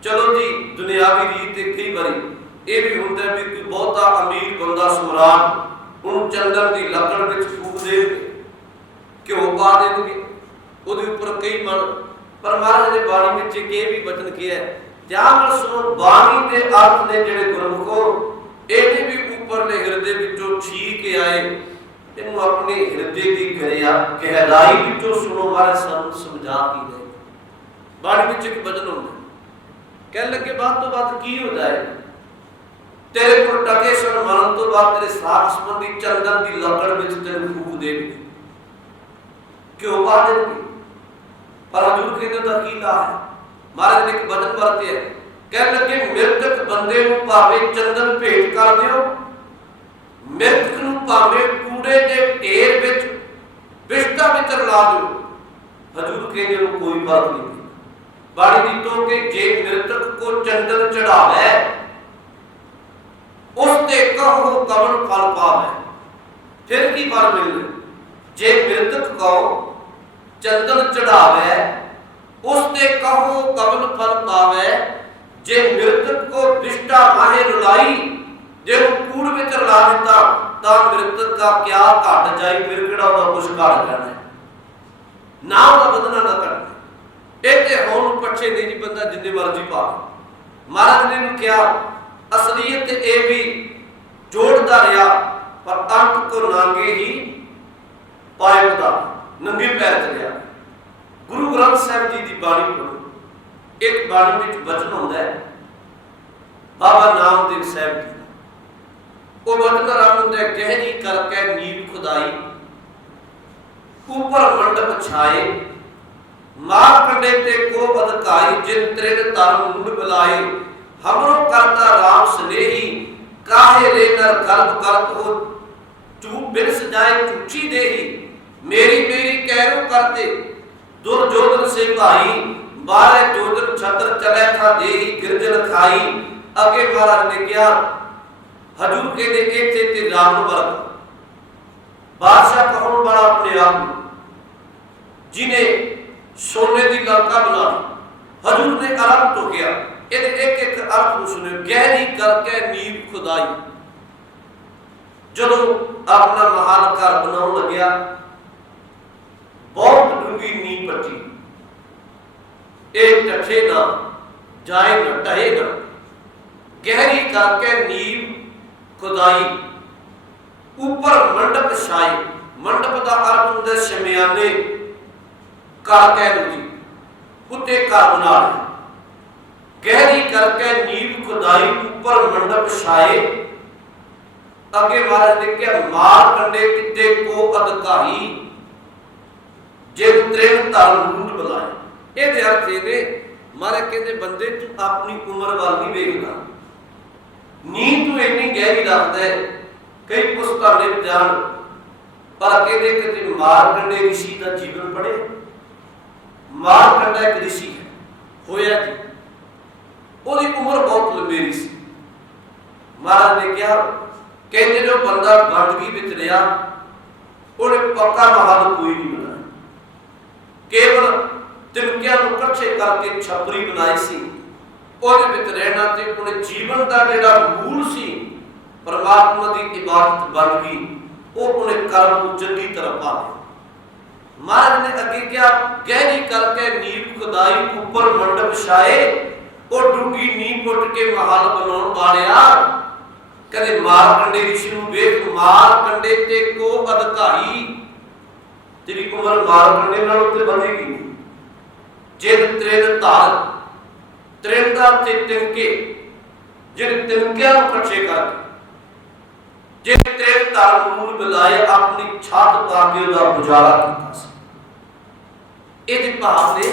चलो जी दुनियावी रीत कई बारी ये भी होता है भी बहुता अमीर बंदा सम्राट उन चंदन की लकड़ में फूक दे घ्यो पा देंगे ਉਹਦੇ ਉੱਪਰ ਕਈ ਮਨ ਪਰ ਮਹਾਰਾਜ ਨੇ ਬਾਣੀ ਵਿੱਚ ਇਹ ਵੀ ਬਚਨ ਕਿਹਾ ਧਿਆਨ ਨਾਲ ਸੁਣੋ। ਬਾਣੀ ਦੇ ਅਰਥ ਨੇ ਜਿਹੜੇ ਗੁਰਮੁਖੋ ਇਹਦੇ ਵੀ ਉੱਪਰਲੇ ਹਿਰਦੇ ਵਿੱਚੋਂ ਛੀ ਕੇ ਆਏ इनू अपने हृदय की गहराई विचों सुनो, महाराज सानू समझा की रहे। बाणी विच एक भजन होंदा, कह लगे बात तो बात की हो जाए, तेरे को टके सन मरण तो बाद तेरे साथ संबंधी चंदन की लकड़ विच तेन फूक देंगे, क्यों पा देंगे? पर हजूर कहते तो की ला है। महाराज ने एक भजन वरते है, कह लगे मृतक बंदे नूं भावे चंदन भेंट कर दिओ, मृतक नूं भावे कूड़े के ढेर विच बिस्टा विच रला दिओ, हजूर कहते कोई फर्क नहीं। बाणी दी तो कि जे मृतक को चंदन चढ़ावे उसते कहो कवन फल पावे, फिर की फल मिले? जे मृतक को चंदन चढ़ावे उसते कहो कवन फल पावे, जे मृतक को विष्टा माहे रुलाई, जे कूड़ विच रला दिता तां मृतक का क्या घट जाई, फिर किहड़ा ओहदा कुछ घट जाना है, ना ओहदा बदना ना करना। ਇਹ ਤੇ ਹੁਣ ਪੱਛੇ ਨਹੀਂ ਜੀ, ਬੰਦਾ ਜਿੰਨੇ ਮਰਜ਼ੀ ਪਾਵੇ। ਮਹਾਰਾਜ ਨੇ ਨੂੰ ਕਿਹਾ ਅਸਲੀਅਤ ਇਹ ਵੀ ਜੋੜਦਾ ਰਿਹਾ, ਪਰ ਅੰਤ ਕੋ ਨਾਂਗੇ ਹੀ ਪਾਏ ਬਤਾ, ਨੰਗੇ ਪੈਰ ਚਲਿਆ। ਗੁਰੂ ਗ੍ਰੰਥ ਸਾਹਿਬ ਜੀ ਦੀ ਬਾਣੀ ਪੜ੍ਹੋ, ਇੱਕ ਬਾਣੀ ਵਿੱਚ ਬਚਨ ਹੁੰਦਾ ਹੈ ਬਾਬਾ ਨਾਮਦੇਵ ਸਾਹਿਬ ਜੀ, ਉਹ ਬਚਨ ਆਰੰਭ ਹੁੰਦਾ ਹੈ, ਗਹਿਰੀ ਕਰਕੇ ਨੀਂव खुदाई, ऊपर मंडप छाए, मार कंडे ते को अधकाई, जिन त्रिन धर्म मुंड बुलाए, हमरो करता राम स्नेही, काहे रे नर गर्भ करत हो चूप बिरस जाए चूची देही, मेरी मेरी कैरो करते दुर्योधन से भाई, बारह जोधन छत्र चले था देही गिरजन खाई। अगे महाराज ने कहा हजूर कहते इत्थे ते राम वर्ग बादशाह कहण वाला अपने आप जिन्हें सोने की लंका बना, हजूर ने आरंभ तो किया, एक एक अर्थ सुने, गहरी करके नींव खुदाई। जदों अपना महान घर बनाउण लग्या, बहुत डूंगी नींव पट्टी, एक टठे ना जाए न ढहे ना, गहरी करके नींव खुदाई, ऊपर मंडप छाए। मंडप का अर्थ होंदा शमियाने, घर कह दो जी, उत्ते घर बना लिया। गहरी करके नींव खुदाई, ऊपर मंडप छाए। अगे महाराज ने कहा मार कंडे किते को अधकाई, जिन त्रिन धर्म मुंड बुलाए। ये अर्थ ये महाराज कहते बंदे तू अपनी उम्र वाल नहीं वेखदा, नींद तू इन्नी गहरी रखदा है। कई पुस्तकां ने जान पर कहते कि मारकंडे ऋषि का जीवन पढ़े। मारकंडा एक ऋषि है होया जी, उसकी उम्र बहुत लंबी सी। महाराज ने कहा कहते जो बंदा गंदगी विच रहा उन्हें पक्का महल कोई नहीं बनाया, केवल तिनकियां नूं इकट्ठे करके छपरी बनाई सी, ਉਹਦੇ ਵਿੱਚ ਰਹਿਣਾ ਤੇ ਉਹਨੇ ਜੀਵਨ ਦਾ ਜਿਹੜਾ ਮੂਲ ਸੀ परमात्मा की इबादत बन गई, वो उन्हें कर्म को चंगी तरह पा लिया। महाराज ने अगे क्या गहरी करके नींव खुदाई, ऊपर मंडप छाए, और डूंगी नींव पुट के महल बनाउण वालिया। कदे मारकंडे ऋषि नूं वेख, मारकंडे ते को अधकाई, तेरी उम्र मारकंडे नालों ते बढ़ेगी नहीं। जिन त्रिन धार, त्रिन दा ते तिनके, जिन तिनकियां नूं इकट्ठे करके जे त्रिन धर्म मूल बुलाए, अपनी छत पा के उसका गुजारा किया। इहदे भाव ने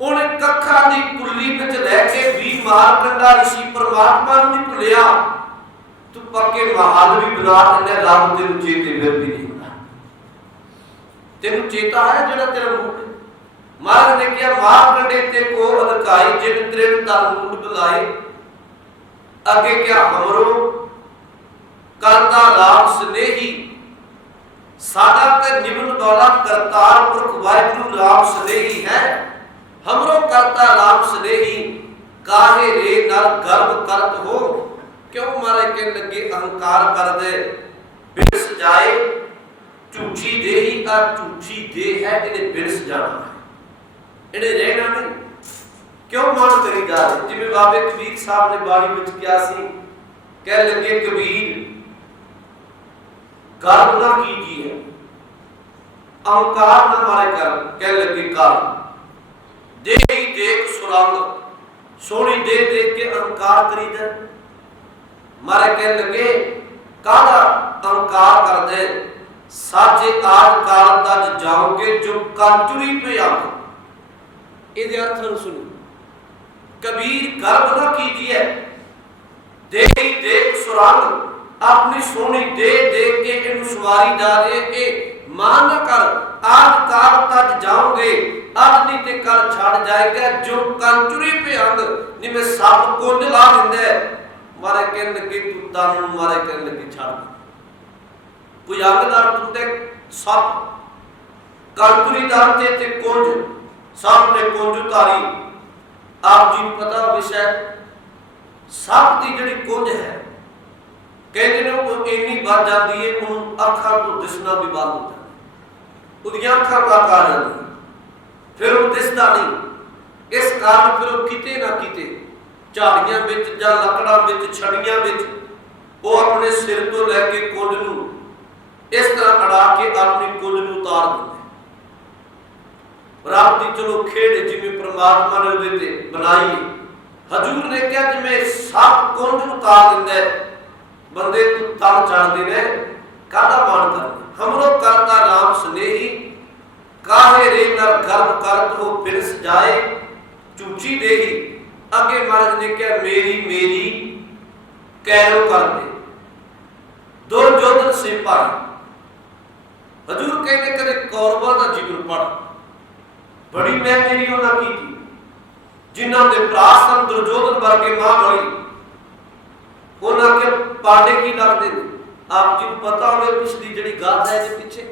उन्हें कखा दी कुल्ली विच रह के भी मारकंडा ऋषि परमात्मा नूं नहीं भुलिया। तू पक्के महल भी बना दिंदा, रब तेनूं चेते फिर भी नहीं होना। तेनूं चेता है जिहड़ा तेरा मूल। महाराज ने कहा मारकंडे ते को अधकाई, जिन त्रिन धर्म मूल बुलाए। अगे क्या हमरो करता राम स्नेही, साडा ते निवन वाला करतार पुरख वाहिगुरु राम स्नेही है। हमरो करता राम स्नेही, काहे रे नर गर्व करत हो। क्यों मारे के लगे अहंकार कर दे, बिरस जाए झूठी देही का झूठी देह है, इन्हें बिरस जाना है, इन्हें रहना नहीं। क्यों मान करी जा रहे? जिवें बाबे कबीर साहब ने बाणी विच किया सी, कह लगे कबीर गर्व ना कीजिए, अहंकार न मारे कर, कह लगे कर दे ही देख सुरंग, सोनी दे देख के अहंकार करीदा, मारे कह लगे कादा अहंकार कर दे, साचे आज काल तक जाओगे जो कंचुरी पे आगे। ये अर्थ सुनो, कबीर गर्व न कीजिए, दे ही देख सुरंग, अपनी सोनी दे दे के इन सवारी जा रहे, मान न कर आज काल तक जाओगे, आज नहीं ते कल छड़ जाएगा जो कंचुरी पे अंग जिमें सप कुंज ला दिंदे, मारे कहन लगे तू तन, मारे कहन लगे छड़ कोई अंगदार टूटे सप, कंचुरी दार ते कुंज, सप ने कुंज उतारी। आप जी पता विषय सप की जिहड़ी कुंज है कहते ने वो इन्नी बढ़ जाती है, उन अखां तो दिसना भी बंद हो जाता, उदियां अखां काक आ जाती, फिर वो दिसदा नहीं। इस कारण फिर वो किते ना किते झाड़ियां विच जां लकड़ां विच छड़ियां विच वो अपने सिर तो लैके कुंज नूं इस तरह अड़ा के अपनी कुंज नूं उतार दिंदे। रब दी चलो खेड़ जिवें परमात्मा ने उहदे ते बनाई है, हजूर ने कहा जिवें सप कुंज उतार दिंदा है, बंदे तू तन चढ़ते ने कादा मान कर, हमरो करता राम स्नेही, काहे रे नर गर्व करत हो बिरस जाए, चूची देही। अगे महाराज ने कहा मेरी मेरी कैरो कर दे, दुर्योधन से भाई। हजूर कहते कदे कौरवां दा जिक्र पढ़, बड़ी मैं मेरी उन्हां की थी जिन्हां दे भरा सन दुर्योधन वर्गे महाबली, उन्हां के पांडे की लगते हैं। आप जी पता हो पिछली जी गाथा है जी पिछे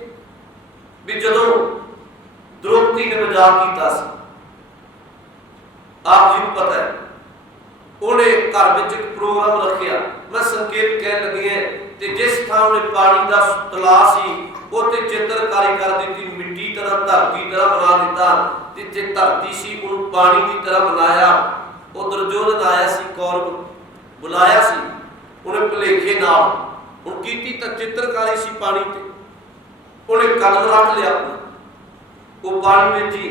भी जदों द्रौपदी ने मजाक किया, आप जी पता है उन्हें घर में एक प्रोग्राम रखिया, मैं संकेत कह लगी है ते जिस थां ने पानी का तला सी उत्ते चित्रकारी कर दी, मिट्टी तरह धरती तरह बना दिता, जिथे धरती सी उन पानी की तरह बनाया। वो दुर्योधन आया सी, कौरव बुलाया सी, उन्हें भुलेखे नाल हुण कीती तां चित्रकारी सी पानी ते, उन्हें कदम रख लिया, वो पानी में ही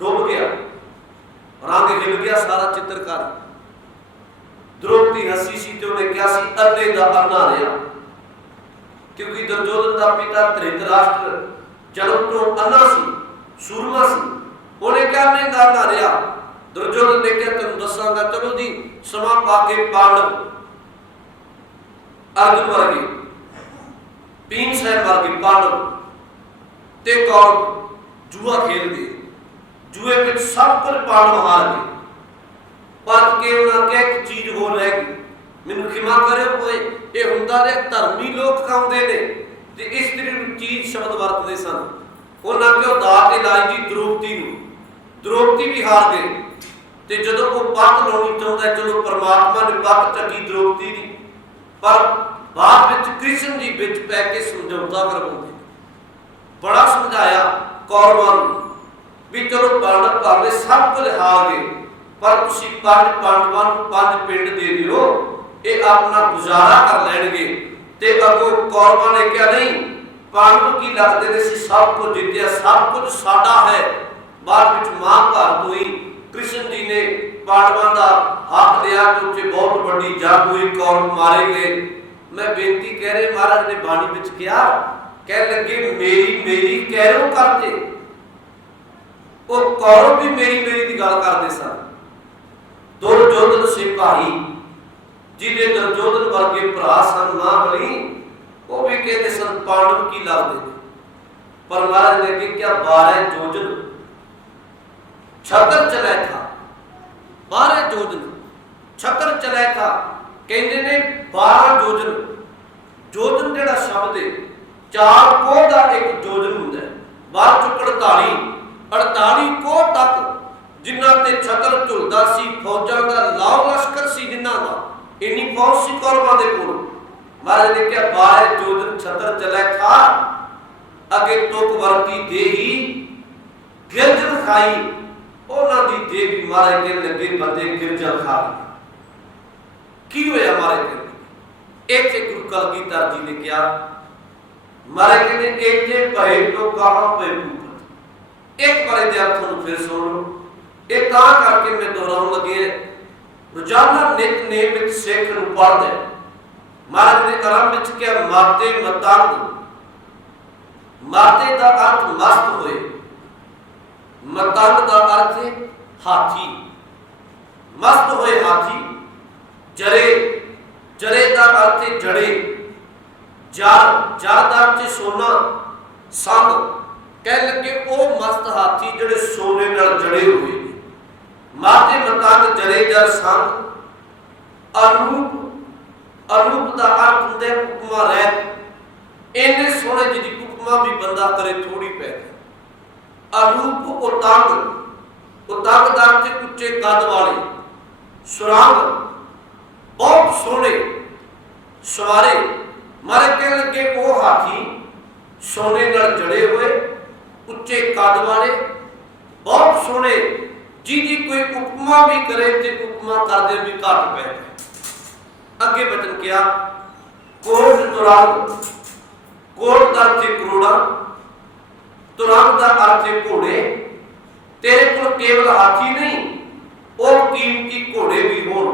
डूब गया, रंग हिल गया सारा चित्रकारी। द्रौपदी हसी सी ते उन्हें क्या सी अन्ने दा अन्ना रहा, क्योंकि दुर्योधन का पिता धृतराष्ट्र जन्म तो अन्ना सी, सूरमा सी, उन्हें क्या अन्ने दा अन्ना रहा। दुर्योधन ने क्या तेन दसांगा, चलो जी समा पाके पांडव अर्जुन वर्गे, भीमसेन वर्गे पांडव ते कौरव जुआ खेल गए, जुए में सब कुछ पांडव हार गए, पर के उन्हें एक चीज हो रह गई, मैनू खिमा करे होए ये हुंदा रे धर्मी लोग खाउंदे ने ते इस तरह चीज शब्द वरतदे सन। उन्हां क्यों दात लाई जी द्रौपदी नूं, द्रौपदी भी हार गए ते जदों वो पत लाउणी चाहुंदा, चलो परमात्मा ने पत चकी द्रौपदी दी, पर बाद विच कृष्ण जी विच पै के समझौता करवाउंदे, बड़ा समझाया कौरवां नूं भी चलो पांडव भावें सब कुछ हार गए, पर तुसीं पंज पांडवां नूं पंज पिंड दे दिओ, ये अपना गुजारा कर लैणगे। ते अगों कौरवां ने क्या नहीं, पांडव की लगदे ने सब कुछ जित्तिया, सब कुछ साडा है। बाद विच महाभारत हुई, कृष्ण जी ने पांडवां दा हक लिया, तो बहुत बड़ी जंग हुई, कौरव मारे गए। मैं बेनती कह रहे महाराज ने बाणी विच किया, कह लगे मेरी मेरी कैरों करते, वो कौरव भी मेरी मेरी की गल करते सन। दुर्योधन सिपाही जिन्हें दुर्योधन वर्गे भरा सन महाबली, वो भी कहते सन पांडव की लगते, पर महाराज ने क्या 12 योजन छतर चला था, 12 योजन छतर चला था, कहते ने 12 योजन, योजन जेड़ा शब्द है 4 कोह का एक योजन हुंदा है, 12 चुक 48 कोह तक जिन्हां ते छतर झुलदा सी, फौजां दा लाव लश्कर सी जिन्हां दा, इन्नी फौज सी कौरवां दे कोल। महाराज ने क्या 12 योजन छतर चला था, अगे तुक वरती देही गिरजन खाई, उन्हां दी देह भी महाराज कहन लगे बंदे गिरजन खा की होया। महाराज कहन इत्थे गुरु गुरु कलगीधर जी ने कहा, मारे कहते एजे भय तो कहां पे भूपत। एक बार ये तुहानू फिर सुन लो, ये तां करके मैं दोहराउण लगे रोजाना नित नेम सिख नूं पढ़दे। महाराज ने आरंभ विच कहा माते मतंग, माते का अर्थ मस्त होए, मतंग का अर्थ हाथी, मस्त होए हाथी। जरे, जरे का अर्थ जड़े, जार, जार का अर्थ सोना, संग कह लगे वो मस्त हाथी जिहड़े सोने नाल जड़े हुए ने। माते मतंग जरे जर संग, अरूप, अरूप का अर्थ हुंदा उपमा रहित। इन्ने सोहणे जिहदी उपमा भी बंदा करे थोड़ी पै गई। अरूप उतंग, उतंग का अर्थ उच्चे कद वाले, सुरंग बहुत सोहणे सवारे। मारे कह लगे वो हाथी सोने नाल जड़े हुए, उच्चे कद वाले, बहुत सोहणे, जिहदी कोई उपमा भी करे ते उपमा करदे भी घट पै गए। अगे वचन क्या कोट तुरंग, कोट का अर्थ करोड़ा, तुरंग का अर्थ घोड़े। तेरे को केवल हाथी नहीं और कीमती घोड़े भी हों,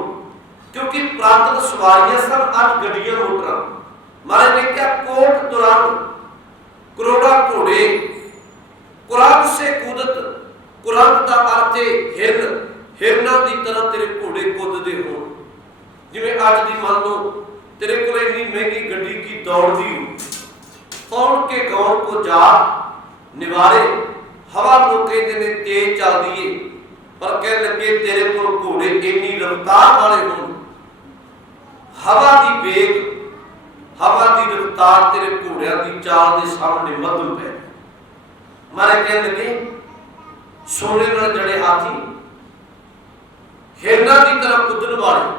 क्योंकि प्रातः सवारियां सन, अज गड्डियां मोटरां। महाराज ने क्या कोट तुरंग, करोड़ा घोड़े, कुरंग से कूदत, कुरंग का अर्थ हिरन, हिरना की तरह तेरे घोड़े कूदते हो। जिवें अज दी मान लो तेरे को इतनी महंगी गड्डी की दौड़ती हो, कौन के गांव को जा निवारे, हवा लोग कहते ने तेज चलती है, पर कह लगे तेरे को घोड़े इन्नी रफ्तार वाले हों, हवा की वेग, हवा की रफ्तार तेरे घोड़िया की चाल के सामने मधु पै। मारे कह लगे सोने नाल जड़े हाथी, हिरना की तरह कुदन वाले,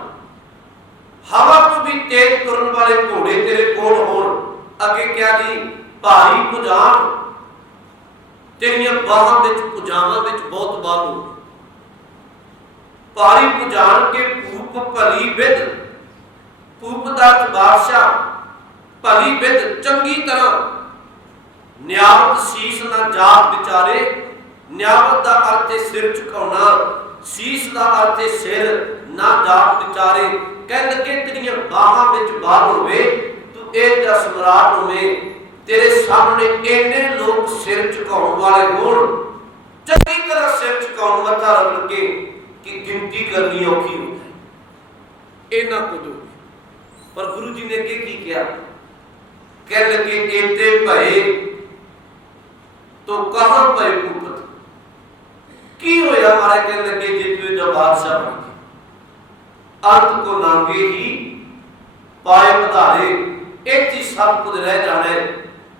हवा तो भी तेज तुरन वाले घोड़े तेरे कोल होण। अगे क्या जी भारी भुजान, तेरियां बाहां विच भुजावां विच बहुत बल हो, भारी भुजान के भूप भली विद, भूप दा अर्थ बादशाह, भली विद चंगी तरह, न्यावत शीश ना जात विचारे। न्यावत का अर्थ सिर झुकाउणा, शीश का अर्थ सिर ना जात विचारे। कह लगे तेरियां बाहां विच बल होवे, तू इह दा सम्राट होवे, तेरे सामने इन्ने लोग सिर झुकाउण वाले होण, चंगी तरह सिर झुकाउण मत्था रगड़ के कि गिनती करनी औखी हो जाए, इन्ना कुछ हो। पर गुरु जी ने की किया, कह लगे एते भय तो कहां भय भूपत। की होया मारे कह लगे जितने जो बादशाह बन गए, अंत को नांगे ही पाए पधारे, एक चीज सब कुछ रह जाने।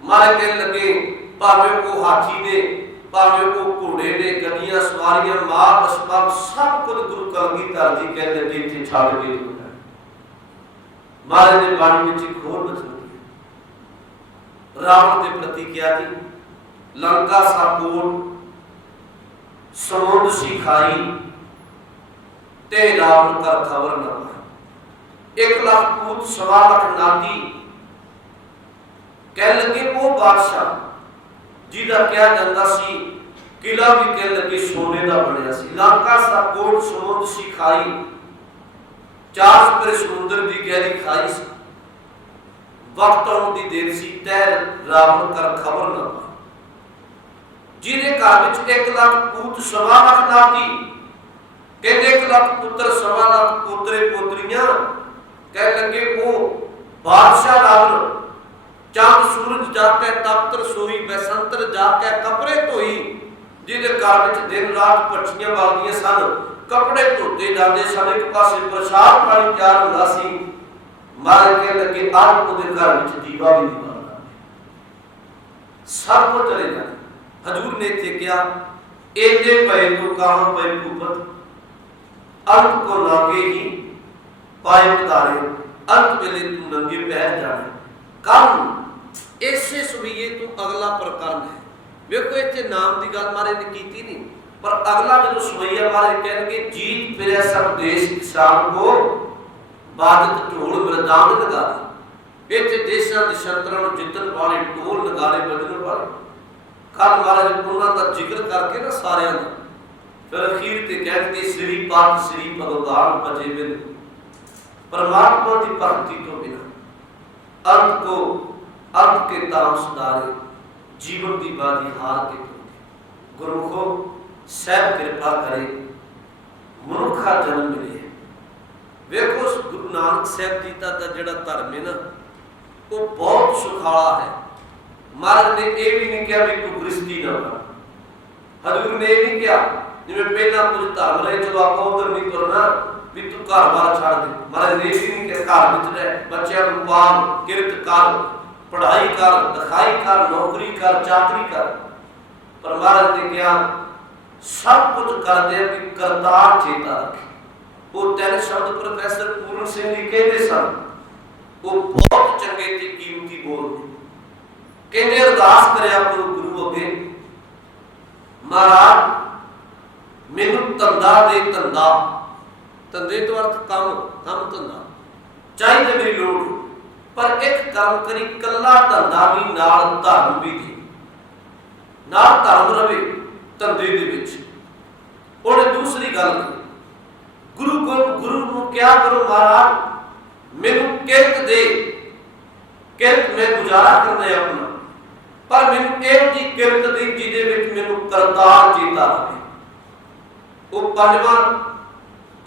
मारे कह लगे भावे को हाथी ने, भावे को घोड़े ने, गड्डियां सवारियां माल असबाब सब कुछ गुरु कलगीधर जी कहते इत्थे छड़ के दूर। महाराज ने बाणी में एक होर वचन दिया, रावण के प्रति क्या जी, लंका सा कोट समुद्र सी खाई, ते रावण कर खबर न पाई। 1 लाख पूत 1.25 लाख नाती, कह लगे वो बादशाह जिहदा क्या जांदा सी, किला भी कह लगे सोने का बनया सी। लंका सा कोट समुद्र सी खाई, 4 सपरे समुद्र की गहरी खाई सी, वक्त आउण दी देर सी, तैर रावण कर खबर न पाई। जिहदे घर विच 1 लाख पूत 1.25 लाख नाती, कहते 1 लाख पुत्र 1.25 लाख पोतरे पोतरियां, कह लगे वो बादशाह रावण चांद सूरज जाके तप्त रसोई, बसंतर जाके कपड़े धोई, जिहदे घर विच दिन रात पक्षियां बलदियां सन, कपड़े धोते जाते सन, एक पासे प्रसाद पानी तैयार हुंदा सी। मारे कह लगे आज उहदे घर विच दीवा भी नहीं बलदा, सब कुछ चले जाते। हजूर ने इत्थे क्या एजे भय तो कहां भय भूपत, अंत को नागे ही पाए पधारे, अंत वेले तू नंगे पैर जाने। कारण इसे सुबीए तू अगला प्रकरण है। वेखो इत्थे नाम की गल मारे ने कीती नहीं, पर अगला जो सुबईया मारे कहणगे जीत फिरे सब देश किसान को, बाजत ढोल मृदांग लगा। इतने देशों देशांतरों जितन वाले ढोल नगारे बजने वाले कल महाराज उन्होंने का जिक्र करके ना सारे फिर अखीर ते कहते श्री पाठ श्री भगवान भजे बिन परमात्मा की भक्ति तो बिना अंत के ताम सुधारे जीवन की बाजी हार के गुरुमुखो सहब कृपा करे मनुखा जन्म मिले। वेखो गुरु नानक साहब जी का जिहड़ा धर्म है ना वो बहुत सुखाला है। महाराज ने यह भी नहीं कहा भी तू गृहस्थी ना कर। हजूर ने यह नहीं कहा जिवें पहला कुछ धर्म रहे चलो आप उधर नहीं तुरना भी तू घर बार छड़ दे। महाराज ने यह भी नहीं कहा घर विच रह बच्चों को पाल किरत कर पढ़ाई कर लिखाई कर नौकरी कर चाकरी कर। पर महाराज ने कहा सब कुछ कर दे भी करतार चेता रखे। वो तीन शब्द प्रोफेसर पूर्ण सिंह जी कहते सन वो बहुत चंगे ते कीमती बोल कहते अरदास करया करो गुरु अगे महाराज मैनू धंधा दे धंधा धंधे तो अर्थ काम धंधा चाहिए मेरी लोड़ पर एक काम करी कला धंधा भी नाल धर्म भी दे नाल धर्म रवे धंधे दे विच। और दूसरी गल गुरु को क्या करो महाराज मैनू किरत दे किरत में गुजारा करना अपना पर मैनू एक जी किरत दी जिहदे विच मैनू करतार चेता रहे। वो पंजवां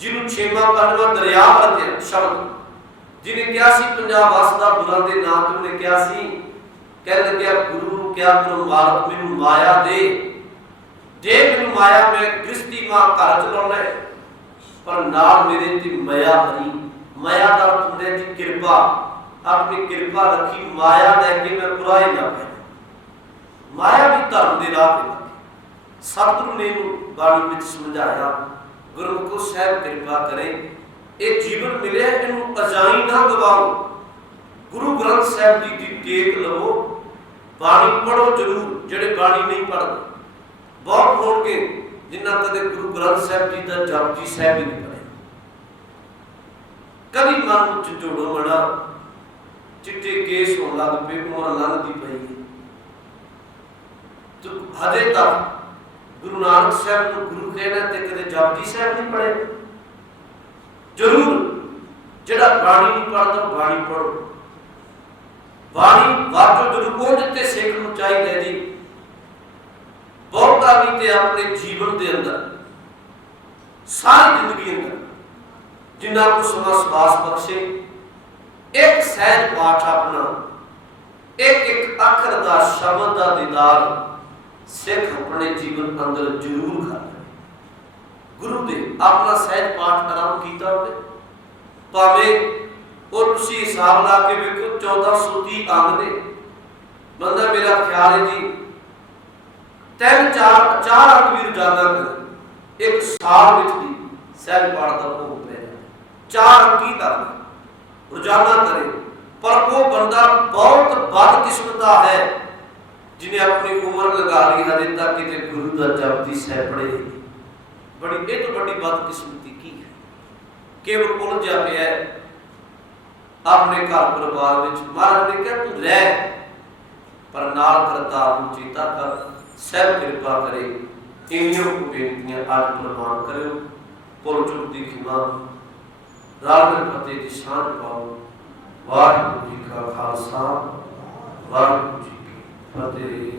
जिन्हों छेवां पंजवां दरिया रखिया शब्द जिन्हें क्या सी पंजाब वसदा बुरा दे नाम ते उन्हें क्या सी कह लग्या गुरु क्या करो मालक मैनू माया दे मैनू माया में गृहस्थी मां घर चलाउणा है पर नाल मेरे ती माया भरी माया का अर्थ हुंदा जी कृपा अपनी कृपा रखी माया लैके मैं बुराई ना पै। माया भी धर्म के राह पे सतगुरु ने बाणी में समझाया गुरमुखो साहब कृपा करें ये जीवन मिले इनू अजाई ना गवाओ। गुरु ग्रंथ साहब जी की टेक लवो बाणी पढ़ो जरूर जेडे बाणी नहीं पढ़ते बहुत होणगे जिन्ना कदे गुरु ग्रंथ साहब जी का जपजी साहब ही नहीं पढ़े। कभी मन झिझोड़ो बड़ा चिट्टे केस होने लग पे उम्र लंघदी पई तो हजे तक गुरु नानक साहब को गुरु कहना ते कदे जपजी साहब नहीं पढ़े। जरूर जेड़ा बाणी नहीं पढ़ता बाणी पढ़ो बाणी वाचो जरूर को जिते सिख नूं चाहिए जी बहुता भी ते अपने जीवन के अंदर सारी जिंदगी अंदर जिन्ना को समा स्वास बख्शे एक सहज पाठ अपना एक एक अखर का शब्द का दीदार सिख अपने जीवन अंदर जरूर कर गुरु दे अपना सहज पाठ आराम किया होवे भावें और तुसी हिसाब ला के वेखो 1430 अंग ने बंदा मेरा ख्याल है जी तीन चार अंग भी रोजाना कर एक साल विच दी सहज पाठ का भोग पै चार अंग की करना रोजाना करे पर वो बंदा बहुत बदकिस्मत है जिन्हें अपनी उम्र लगा ली हजे तक कि गुरु का जपजी साहब पढ़े। बड़ी ये तो बड़ी बदकिस्मती की है केवल उलझा पे है अपने घर परिवार में। महाराज ने कहा तू रह पर नाल करतार नूं चेता कर सहब कृपा करे। इन्हों को बेनतियां आज प्रवान करो पुल चुक की खिमा राम फतेह की शान पाओ। वाहिगुरू जी का खालसा वाहिगुरू जी की फतेह।